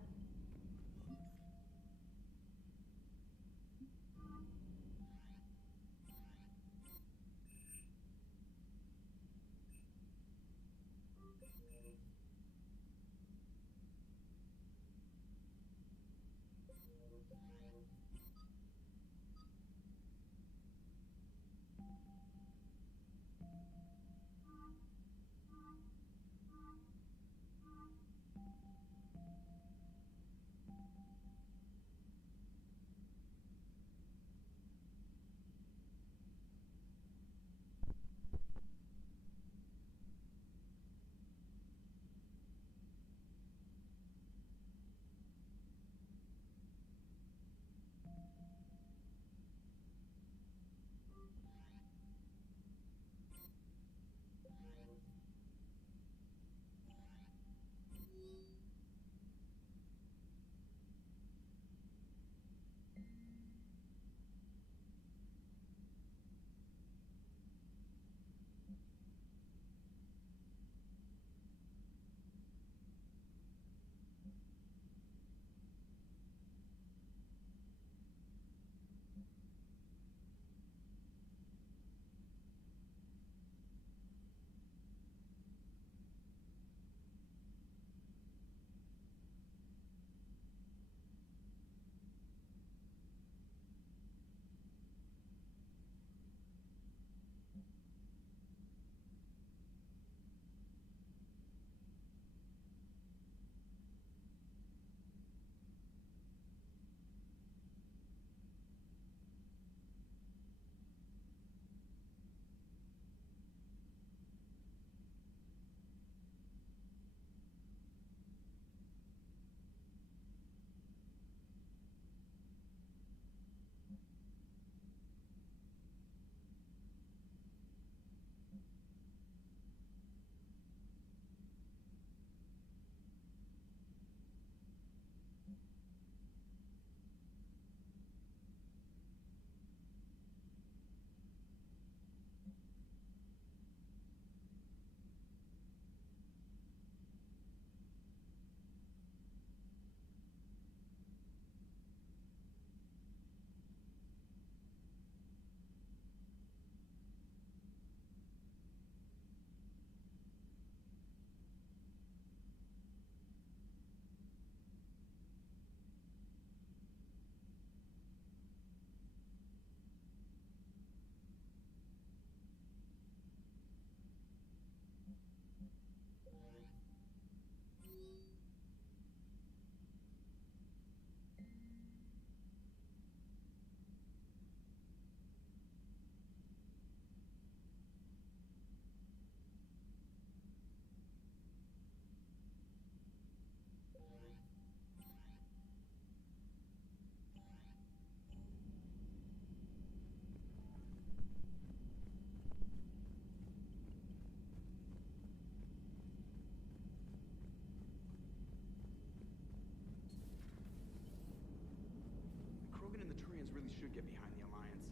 could get behind the Alliance.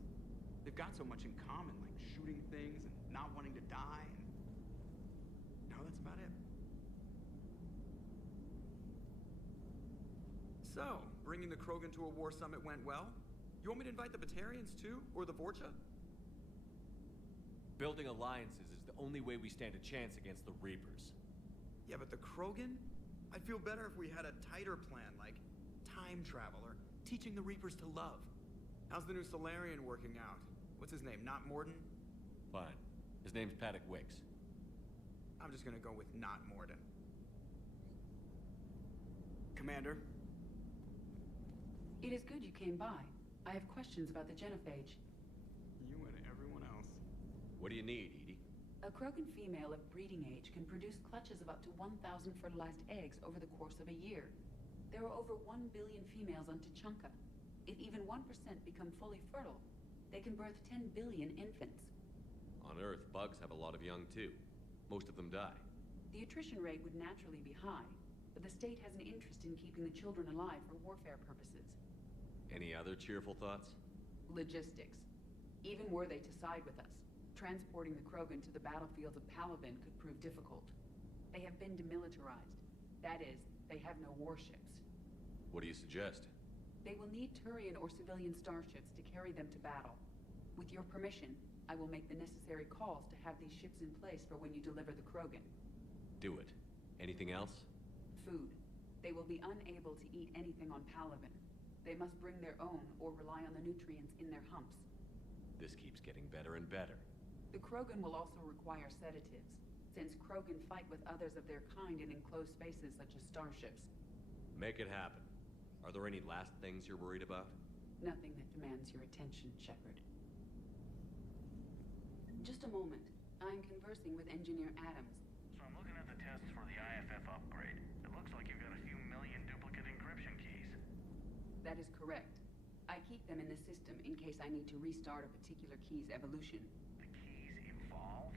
They've got so much in common, like shooting things and not wanting to die, and... No, that's about it. So, bringing the Krogan to a war summit went well? You want me to invite the Batarians too? Or the Vorcha? Building alliances is the only way we stand a chance against the Reapers. Yeah, but the Krogan? I'd feel better if we had a tighter plan, like time travel or teaching the Reapers to love. How's the new Solarian working out? What's his name, not Morden? Fine. His name's Paddock Wicks. I'm just gonna go with not Morden. Commander? It is good you came by. I have questions about the genophage. You and everyone else. What do you need, Edie? A Krogan female of breeding age can produce clutches of up to 1,000 fertilized eggs over the course of a year. There are over 1 billion females on Tuchanka. If even 1% become fully fertile, they can birth 10 billion infants. On Earth, bugs have a lot of young too. Most of them die. The attrition rate would naturally be high, but the state has an interest in keeping the children alive for warfare purposes. Any other cheerful thoughts? Logistics. Even were they to side with us, transporting the Krogan to the battlefields of Palaven could prove difficult. They have been demilitarized. That is, they have no warships. What do you suggest? They will need Turian or civilian starships to carry them to battle. With your permission, I will make the necessary calls to have these ships in place for when you deliver the Krogan. Do it. Anything else? Food. They will be unable to eat anything on Palaven. They must bring their own or rely on the nutrients in their humps. This keeps getting better and better. The Krogan will also require sedatives, since Krogan fight with others of their kind in enclosed spaces such as starships. Make it happen. Are there any last things you're worried about? Nothing that demands your attention, Shepard. Just a moment. I'm conversing with Engineer Adams. So I'm looking at the tests for the IFF upgrade. It looks like you've got a few million duplicate encryption keys. That is correct. I keep them in the system in case I need to restart a particular key's evolution. The keys evolve?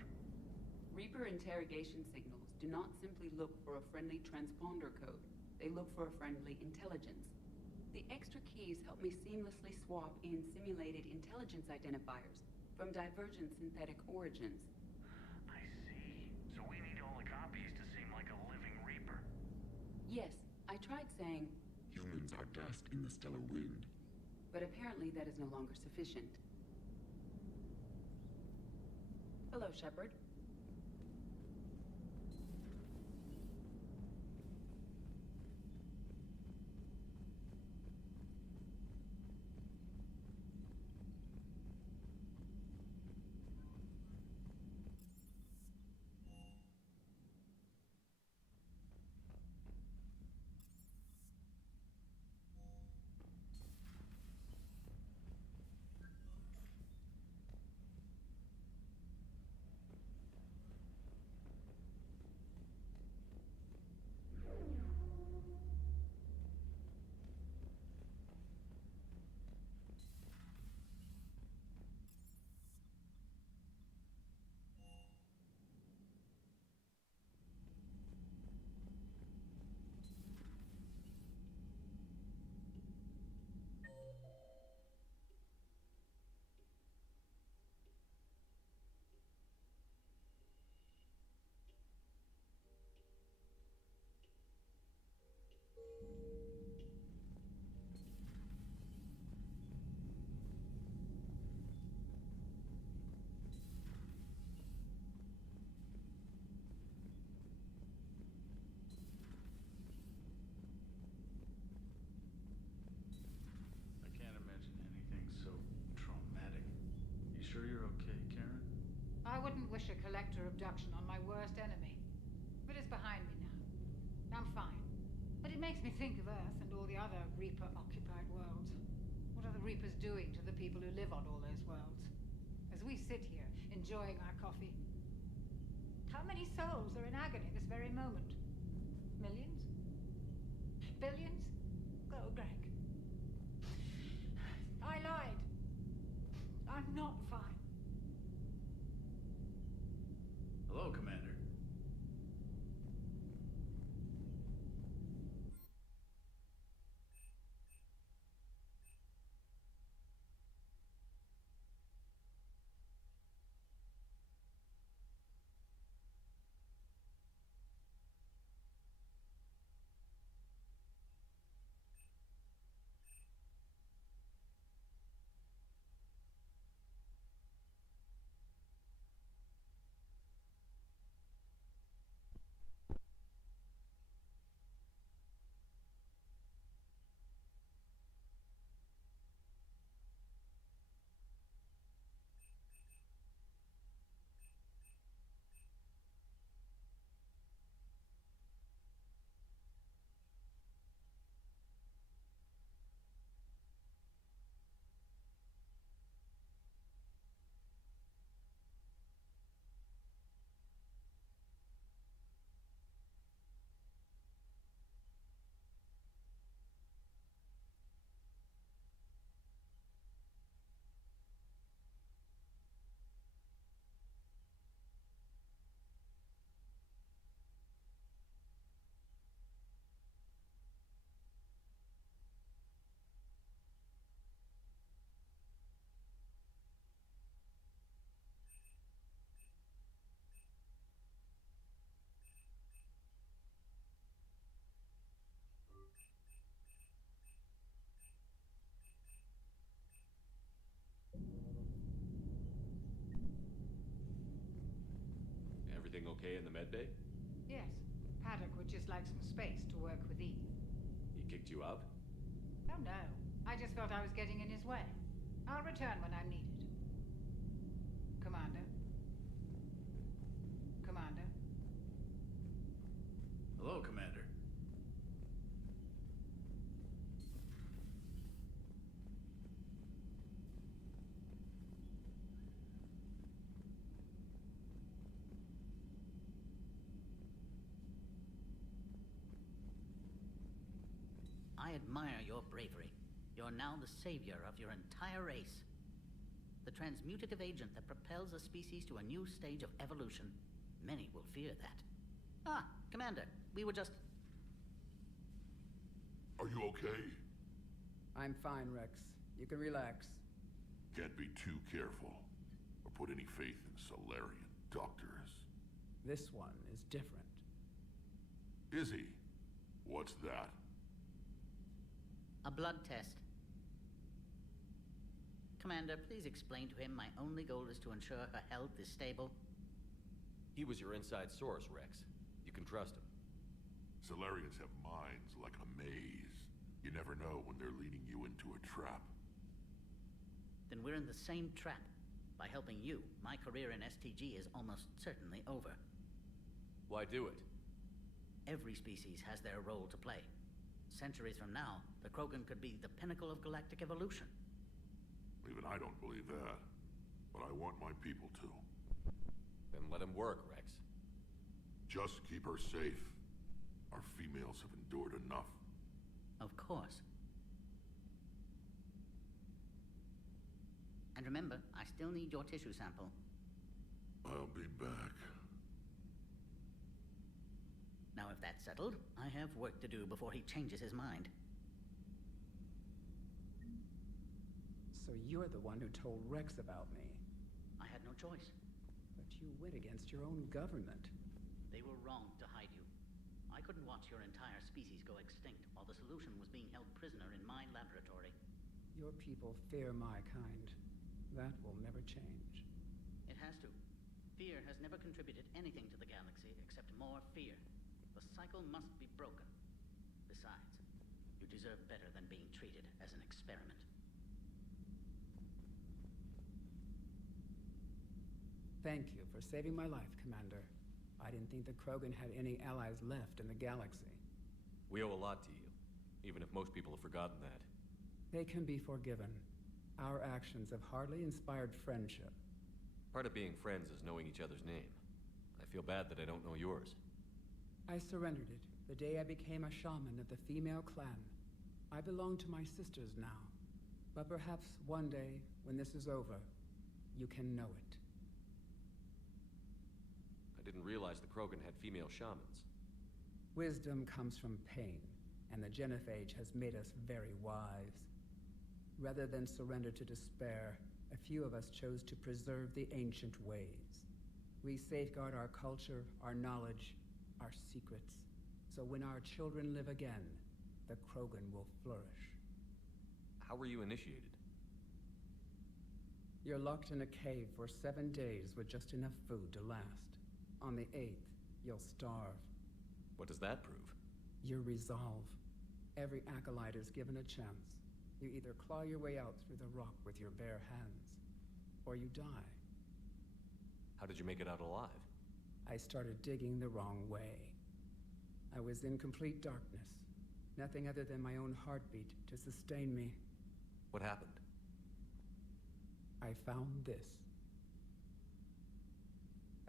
Reaper interrogation signals do not simply look for a friendly transponder code. They look for a friendly intelligence. The extra keys help me seamlessly swap in simulated intelligence identifiers from divergent synthetic origins. I see. So we need all the copies to seem like a living Reaper. Yes, I tried saying, humans are dust in the stellar wind. But apparently that is no longer sufficient. Hello, Shepard. Sure you're okay, Karen? I wouldn't wish a collector abduction on my worst enemy. But it's behind me now. I'm fine. But it makes me think of Earth and all the other Reaper-occupied worlds. What are the Reapers doing to the people who live on all those worlds? As we sit here, enjoying our coffee. How many souls are in agony this very moment? Millions? Billions? Oh, Greg. I lied. I'm not fine. Hello, Commander. okay in the medbay? Yes. Paddock would just like some space to work with Eve. He kicked you out? Oh no. I just felt I was getting in his way. I'll return when I'm needed. Commander? Commander? Hello, Commander. I admire your bravery. You're now the savior of your entire race. The transmutative agent that propels a species to a new stage of evolution. Many will fear that. Ah, Commander, we were just... Are you okay? I'm fine, Rex. You can relax. Can't be too careful, or put any faith in Solarian doctors. This one is different. Is he? What's that? A blood test. Commander, please explain to him my only goal is to ensure her health is stable. He was your inside source, Rex. You can trust him. Solarians have minds like a maze. You never know when they're leading you into a trap. Then we're in the same trap. By helping you, my career in STG is almost certainly over. Why do it? Every species has their role to play. Centuries from now, the Krogan could be the pinnacle of galactic evolution. Even I don't believe that. But I want my people to. Then let him work, Rex. Just keep her safe. Our females have endured enough. Of course. And remember, I still need your tissue sample. I'll be back. Now, if that's settled, I have work to do before he changes his mind. So you're the one who told Rex about me. I had no choice. But you went against your own government. They were wrong to hide you. I couldn't watch your entire species go extinct while the solution was being held prisoner in my laboratory. Your people fear my kind. That will never change. It has to. Fear has never contributed anything to the galaxy except more fear. The cycle must be broken. Besides, you deserve better than being treated as an experiment. Thank you for saving my life, Commander. I didn't think the Krogan had any allies left in the galaxy. We owe a lot to you, even if most people have forgotten that. They can be forgiven. Our actions have hardly inspired friendship. Part of being friends is knowing each other's name. I feel bad that I don't know yours. I surrendered it the day I became a shaman of the female clan. I belong to my sisters now. But perhaps one day, when this is over, you can know it. I didn't realize the Krogan had female shamans. Wisdom comes from pain, and the Genophage has made us very wise. Rather than surrender to despair, a few of us chose to preserve the ancient ways. We safeguard our culture, our knowledge, our secrets, so when our children live again, the Krogan will flourish. How were you initiated? You're locked in a cave for 7 days with just enough food to last. On the 8th, you'll starve. What does that prove? Your resolve. Every acolyte is given a chance. You either claw your way out through the rock with your bare hands, or you die. How did you make it out alive? I started digging the wrong way. I was in complete darkness. Nothing other than my own heartbeat to sustain me. What happened? I found this.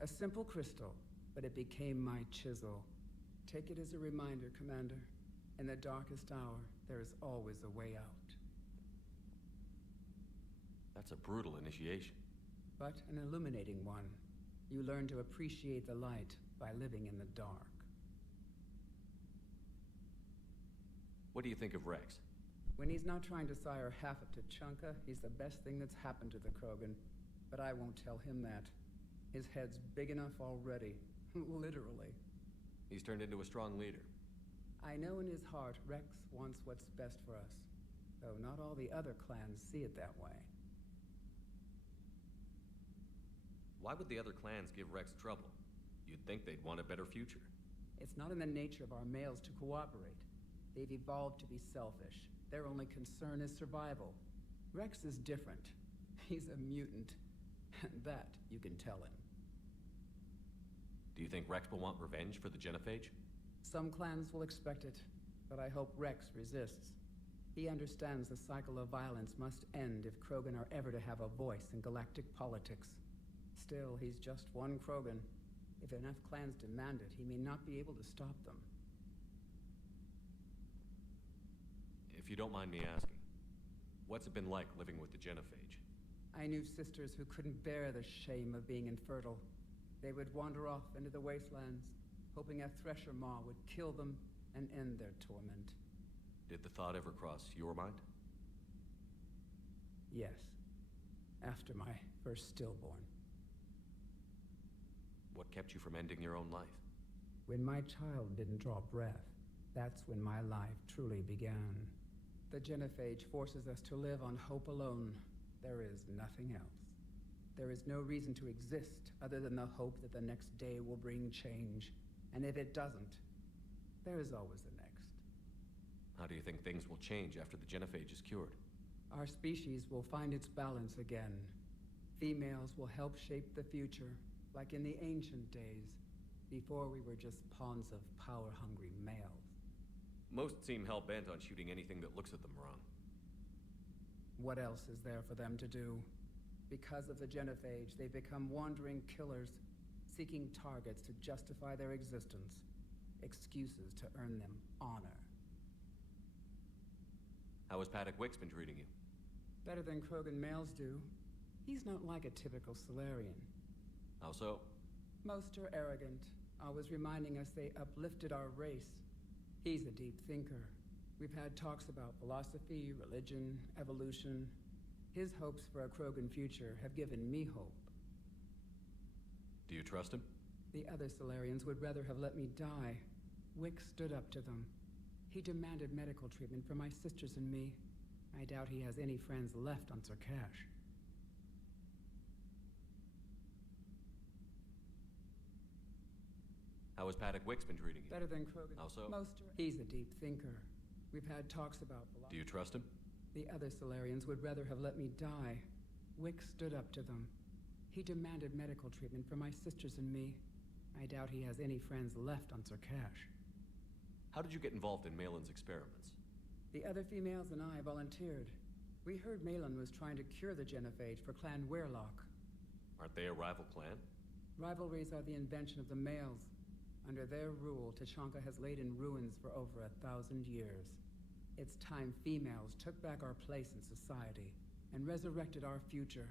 A simple crystal, but it became my chisel. Take it as a reminder, Commander. In the darkest hour, there is always a way out. That's a brutal initiation. But an illuminating one. You learn to appreciate the light by living in the dark. What do you think of Rex? When he's not trying to sire half of Tuchanka, he's the best thing that's happened to the Krogan. But I won't tell him that. His head's big enough already. Literally. He's turned into a strong leader. I know in his heart Rex wants what's best for us. Though not all the other clans see it that way. Why would the other clans give Rex trouble? You'd think they'd want a better future. It's not in the nature of our males to cooperate. They've evolved to be selfish. Their only concern is survival. Rex is different. He's a mutant. And that you can tell him. Do you think Rex will want revenge for the Genophage? Some clans will expect it, but I hope Rex resists. He understands the cycle of violence must end if Krogan are ever to have a voice in galactic politics. Still, he's just one Krogan. If enough clans demand it, he may not be able to stop them. If you don't mind me asking, what's it been like living with the Genophage? I knew sisters who couldn't bear the shame of being infertile. They would wander off into the wastelands, hoping a Thresher Maw would kill them and end their torment. Did the thought ever cross your mind? Yes. After my first stillborn. What kept you from ending your own life? When my child didn't draw breath, that's when my life truly began. The Genophage forces us to live on hope alone. There is nothing else. There is no reason to exist other than the hope that the next day will bring change. And if it doesn't, there is always the next. How do you think things will change after the Genophage is cured? Our species will find its balance again. Females will help shape the future, like in the ancient days, before we were just pawns of power-hungry males. Most seem hell-bent on shooting anything that looks at them wrong. What else is there for them to do? Because of the Genophage, they become wandering killers, seeking targets to justify their existence, excuses to earn them honor. How has Paddock Wicks been treating you? Better than Krogan males do. He's not like a typical Solarian. How so? Most are arrogant, always reminding us they uplifted our race. He's a deep thinker. We've had talks about philosophy, religion, evolution. His hopes for a Krogan future have given me hope. Do you trust him? The other Solarians would rather have let me die. Wicks stood up to them. He demanded medical treatment for my sisters and me. I doubt he has any friends left on Sur'Kesh. How has Paddock Wicks been treating you? Better than Krogan. How so? He's a deep thinker. We've had talks about philosophy. Do you trust him? The other Solarians would rather have let me die. Wicks stood up to them. He demanded medical treatment for my sisters and me. I doubt he has any friends left on Sur'Kesh. How did you get involved in Malin's experiments? The other females and I volunteered. We heard Malin was trying to cure the Genophage for Clan Weirlock. Aren't they a rival clan? Rivalries are the invention of the males. Under their rule, Tuchanka has laid in ruins for over 1,000 years. It's time females took back our place in society and resurrected our future.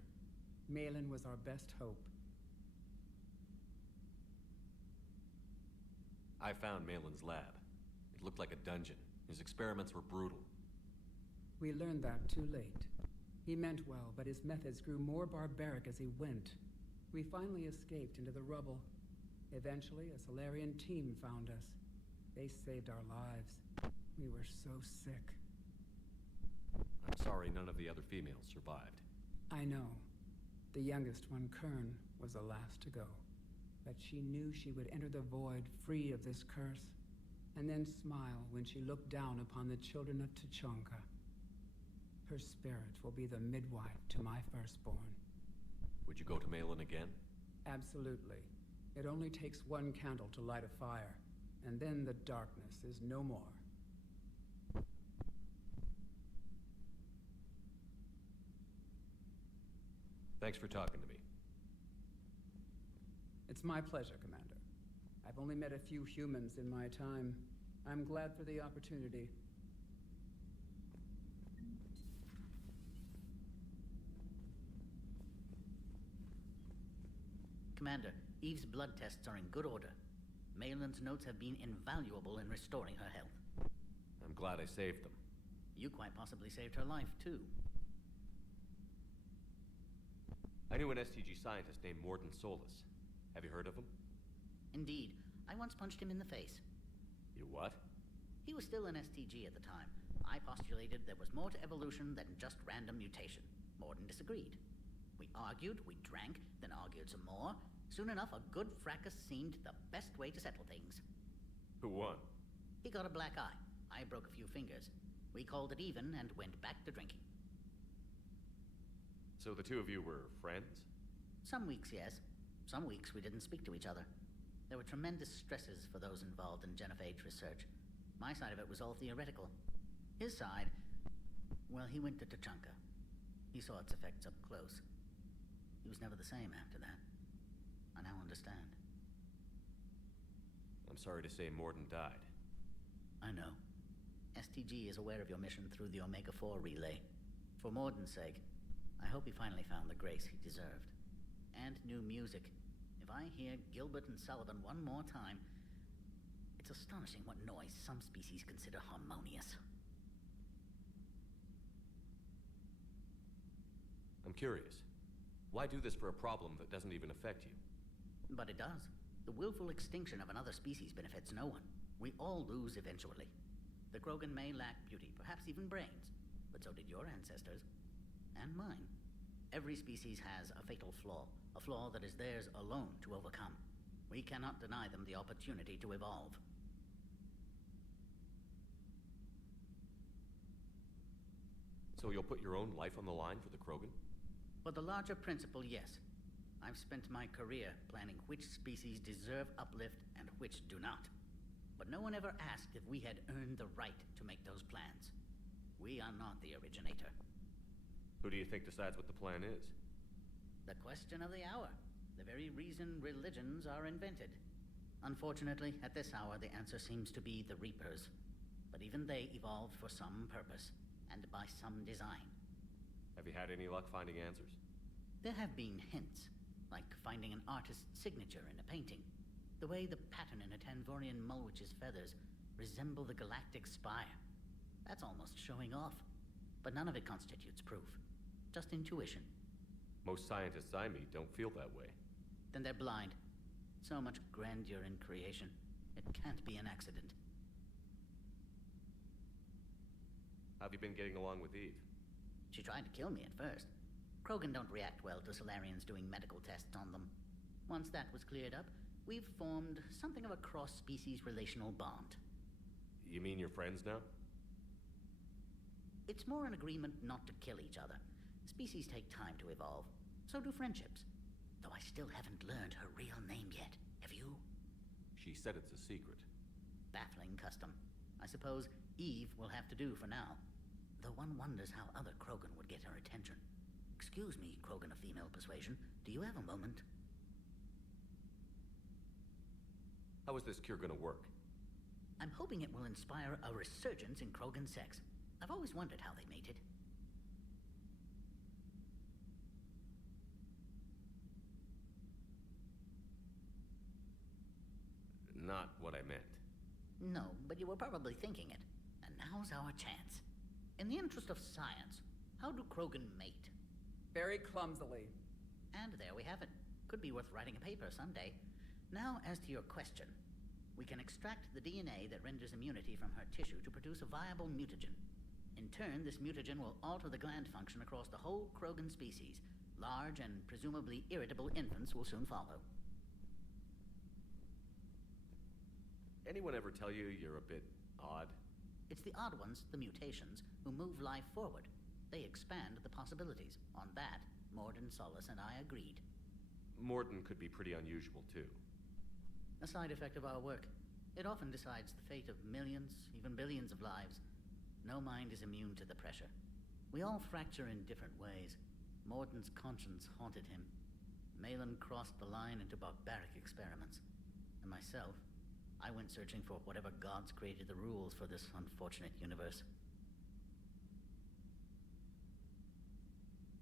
Malin was our best hope. I found Malin's lab. It looked like a dungeon. His experiments were brutal. We learned that too late. He meant well, but his methods grew more barbaric as he went. We finally escaped into the rubble. Eventually, a Solarian team found us. They saved our lives. We were so sick. I'm sorry none of the other females survived. I know. The youngest one, Kern, was the last to go. But she knew she would enter the void free of this curse, and then smile when she looked down upon the children of Tuchanka. Her spirit will be the midwife to my firstborn. Would you go to Malin again? Absolutely. It only takes one candle to light a fire, and then the darkness is no more. Thanks for talking to me. It's my pleasure, Commander. I've only met a few humans in my time. I'm glad for the opportunity. Commander, Eve's blood tests are in good order. Malin's notes have been invaluable in restoring her health. I'm glad I saved them. You quite possibly saved her life, too. I knew an STG scientist named Morden Solis. Have you heard of him? Indeed. I once punched him in the face. You what? He was still an STG at the time. I postulated there was more to evolution than just random mutation. Morden disagreed. We argued, we drank, then argued some more, Soon enough, a good fracas seemed the best way to settle things. Who won? He got a black eye. I broke a few fingers. We called it even and went back to drinking. So the two of you were friends? Some weeks, yes. Some weeks we didn't speak to each other. There were tremendous stresses for those involved in genophage research. My side of it was all theoretical. His side, well, he went to Tachanka. He saw its effects up close. He was never the same after that. I now understand. I'm sorry to say Morden died. I know. STG is aware of your mission through the Omega-4 relay. For Morden's sake, I hope he finally found the grace he deserved. And new music. If I hear Gilbert and Sullivan one more time, it's astonishing what noise some species consider harmonious. I'm curious. Why do this for a problem that doesn't even affect you? But it does. The willful extinction of another species benefits no one. We all lose eventually. The Krogan may lack beauty, perhaps even brains, but so did your ancestors. And mine. Every species has a fatal flaw, a flaw that is theirs alone to overcome. We cannot deny them the opportunity to evolve. So you'll put your own life on the line for the Krogan? For the larger principle, yes. I've spent my career planning which species deserve uplift and which do not. But no one ever asked if we had earned the right to make those plans. We are not the originator. Who do you think decides what the plan is? The question of the hour. The very reason religions are invented. Unfortunately, at this hour, the answer seems to be the Reapers. But even they evolved for some purpose, and by some design. Have you had any luck finding answers? There have been hints, like finding an artist's signature in a painting. The way the pattern in a Tanvorian Mulwich's feathers resemble the galactic spire. That's almost showing off. But none of it constitutes proof. Just intuition. Most scientists I meet don't feel that way. Then they're blind. So much grandeur in creation. It can't be an accident. How have you been getting along with Eve? She tried to kill me at first. Krogan don't react well to Solarians doing medical tests on them. Once that was cleared up, we've formed something of a cross-species relational bond. You mean you're friends now? It's more an agreement not to kill each other. Species take time to evolve. So do friendships. Though I still haven't learned her real name yet. Have you? She said it's a secret. Baffling custom. I suppose Eve will have to do for now. Though one wonders how other Krogan would get her attention. Excuse me, Krogan of female persuasion. Do you have a moment? How is this cure gonna work? I'm hoping it will inspire a resurgence in Krogan sex. I've always wondered how they mated. Not what I meant. No, but you were probably thinking it. And now's our chance. In the interest of science, how do Krogan mate? Very clumsily. And there we have it. Could be worth writing a paper someday. Now, as to your question. We can extract the DNA that renders immunity from her tissue to produce a viable mutagen. In turn, this mutagen will alter the gland function across the whole Krogan species. Large and presumably irritable infants will soon follow. Anyone ever tell you you're a bit odd? It's the odd ones, the mutations, who move life forward. They expand the possibilities. On that, Morden, Solis, and I agreed. Morden could be pretty unusual, too. A side effect of our work. It often decides the fate of millions, even billions of lives. No mind is immune to the pressure. We all fracture in different ways. Morden's conscience haunted him. Malin crossed the line into barbaric experiments. And myself, I went searching for whatever gods created the rules for this unfortunate universe.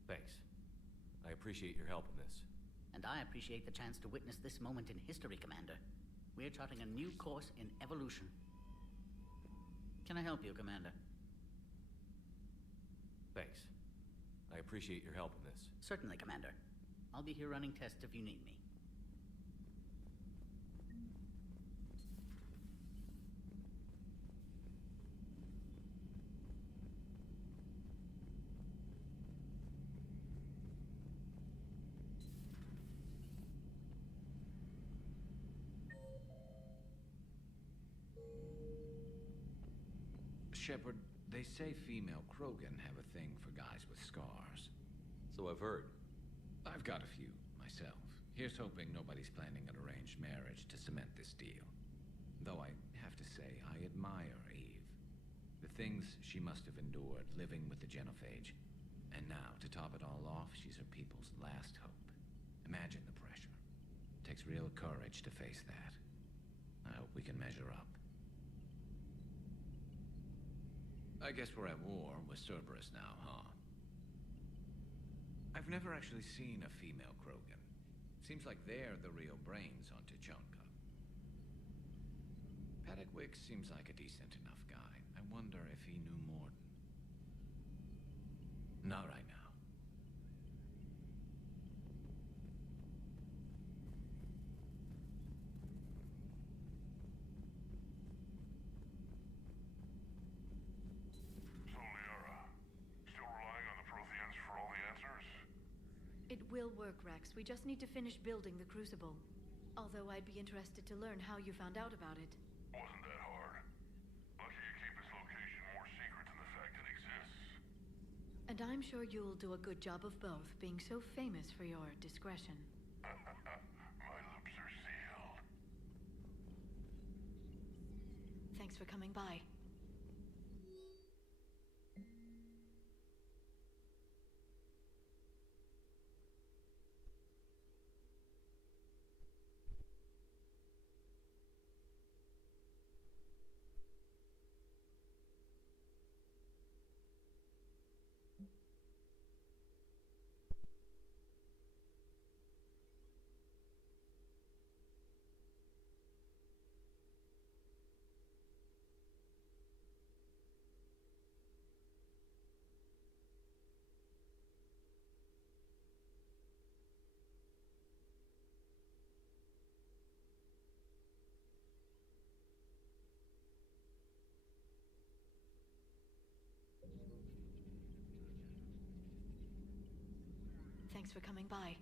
Thanks. I appreciate your help in this. And I appreciate the chance to witness this moment in history, Commander. We're charting a new course in evolution. Can I help you, Commander? Thanks. I appreciate your help in this. Certainly, Commander. I'll be here running tests if you need me. Shepard, they say female Krogan have a thing for guys with scars. So I've heard. I've got a few, myself. Here's hoping nobody's planning an arranged marriage to cement this deal. Though I have to say, I admire Eve. The things she must have endured living with the Genophage. And now, to top it all off, she's her people's last hope. Imagine the pressure. Takes real courage to face that. I hope we can measure up. I guess we're at war with Cerberus now, huh? I've never actually seen a female Krogan. Seems like they're the real brains on Tuchanka. Paddockwick seems like a decent enough guy. I wonder if he knew Morden. Not right now. It will work, Rex. We just need to finish building the Crucible. Although I'd be interested to learn how you found out about it. Wasn't that hard. Lucky you keep its location more secret than the fact it exists. And I'm sure you'll do a good job of both, being so famous for your discretion. My lips are sealed. Thanks for coming by. Thanks for coming by.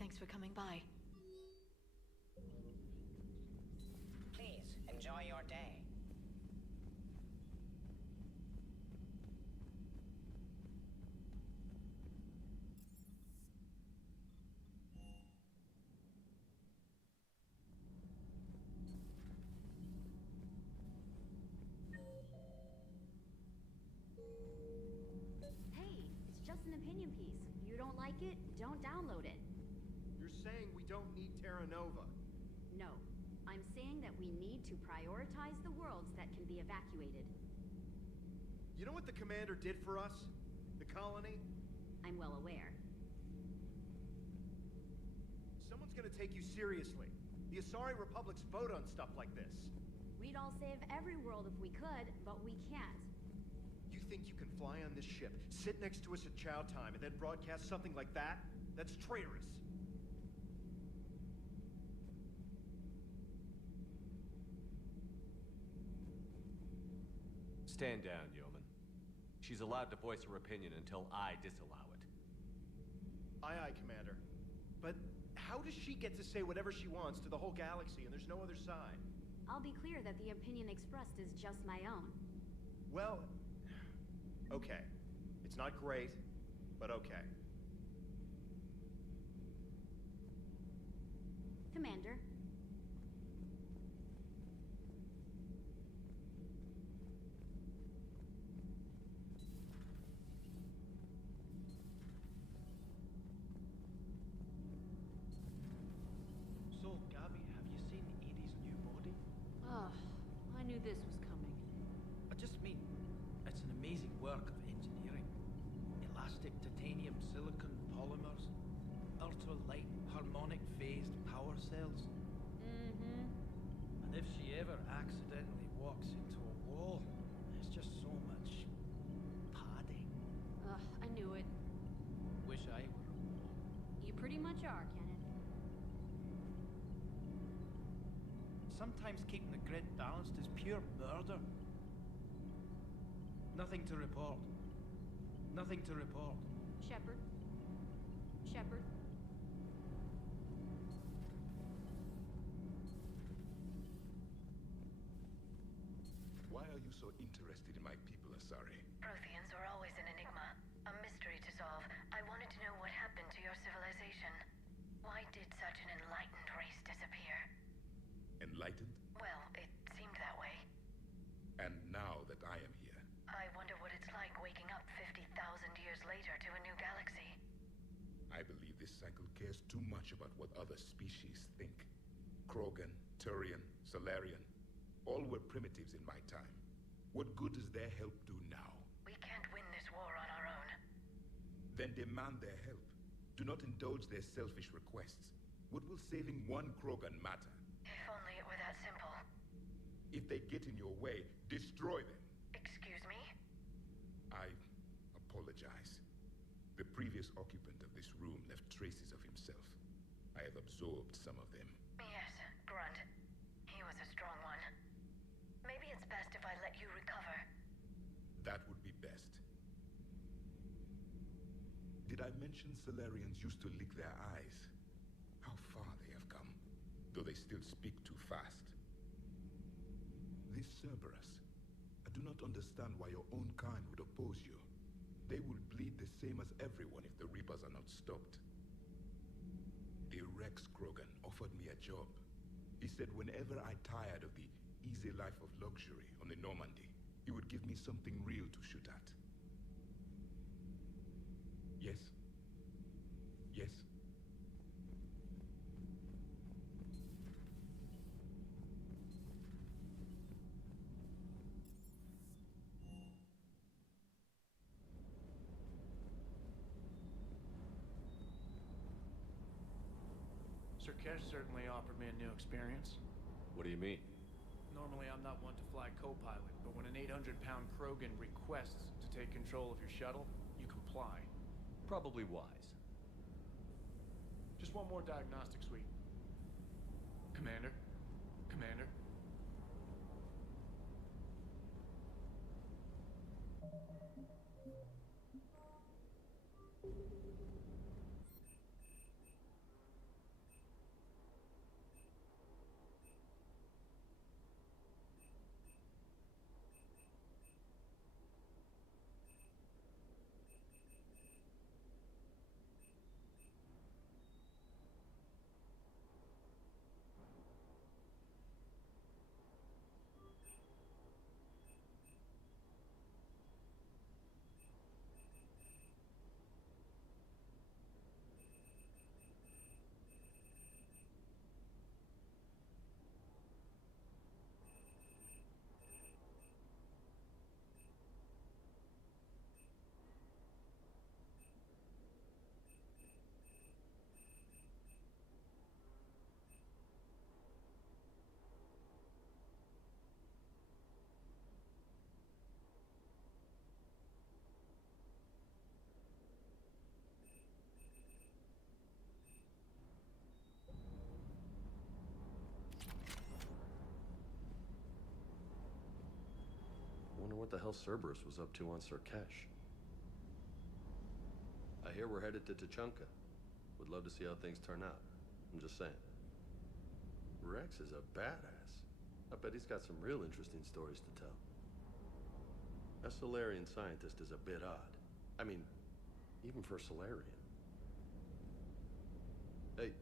Thanks for coming by. Please, enjoy your day. Hey, it's just an opinion piece. You don't like it, don't download it. You're saying we don't need Terra Nova? No. I'm saying that we need to prioritize the worlds that can be evacuated. You know what the commander did for us? The colony? I'm well aware. Someone's gonna take you seriously. The Asari Republics vote on stuff like this. We'd all save every world if we could, but we can't. You think you can fly on this ship, sit next to us at chow time, and then broadcast something like that? That's traitorous. Stand down, Yeoman. She's allowed to voice her opinion until I disallow it. Aye, aye, Commander. But how does she get to say whatever she wants to the whole galaxy and there's no other side? I'll be clear that the opinion expressed is just my own. Well, okay. It's not great, but okay. Commander. So, Gabby, have you seen Edie's new body? Ah, I knew this was coming. I just mean, it's an amazing work of engineering. Elastic titanium silicon polymers, ultra-light harmonic phased power cells. Mm-hmm. And if she ever accidentally walks into a wall, there's just so much padding. Ugh, I knew it. Wish I were a wall. You pretty much are, Kenneth. Sometimes keeping the grid balanced is pure murder. Nothing to report. Nothing to report. Shepard? Shepard? Why are you so interested in my people, Asari? Protheans were always an enigma, a mystery to solve. I wanted to know what happened to your civilization. Why did such an enlightened race disappear? Enlightened? Well, it seemed that way. And now that I am here, I wonder what it's like waking up 50,000 years later to a new galaxy. I believe this cycle cares too much about what other species think. Krogan, Turian, Solarian, all were primitives in my time. What good does their help do now? We can't win this war on our own. Then demand their help. Do not indulge their selfish requests. What will saving one Krogan matter? If only it were that simple. If they get in your way, destroy them. Excuse me? I apologize. The previous occupant of this room left traces of himself. I have absorbed some of them. Yes, Grunt. He was a strong one. Maybe it's best if I let you recover. That would be best. Did I mention Solarians used to lick their eyes? How far they have come, though they still speak too fast. This Cerberus, I do not understand why your own kind would oppose you. They will bleed the same as everyone if the Reapers are not stopped. The Rex Krogan offered me a job. He said whenever I tired of the easy life of luxury on the Normandy, he would give me something real to shoot at. Yes? Yes? Sur'Kesh certainly offered me a new experience. What do you mean? Normally, I'm not one to fly co-pilot, but when an 800-pound Krogan requests to take control of your shuttle, you comply. Probably wise. Just one more diagnostic suite. Commander? Commander? Wonder what the hell Cerberus was up to on Sur'Kesh. I hear we're headed to Tuchanka. Would love to see how things turn out. I'm just saying. Rex is a badass. I bet he's got some real interesting stories to tell. A Solarian scientist is a bit odd. I mean, even for Solarian. Hey.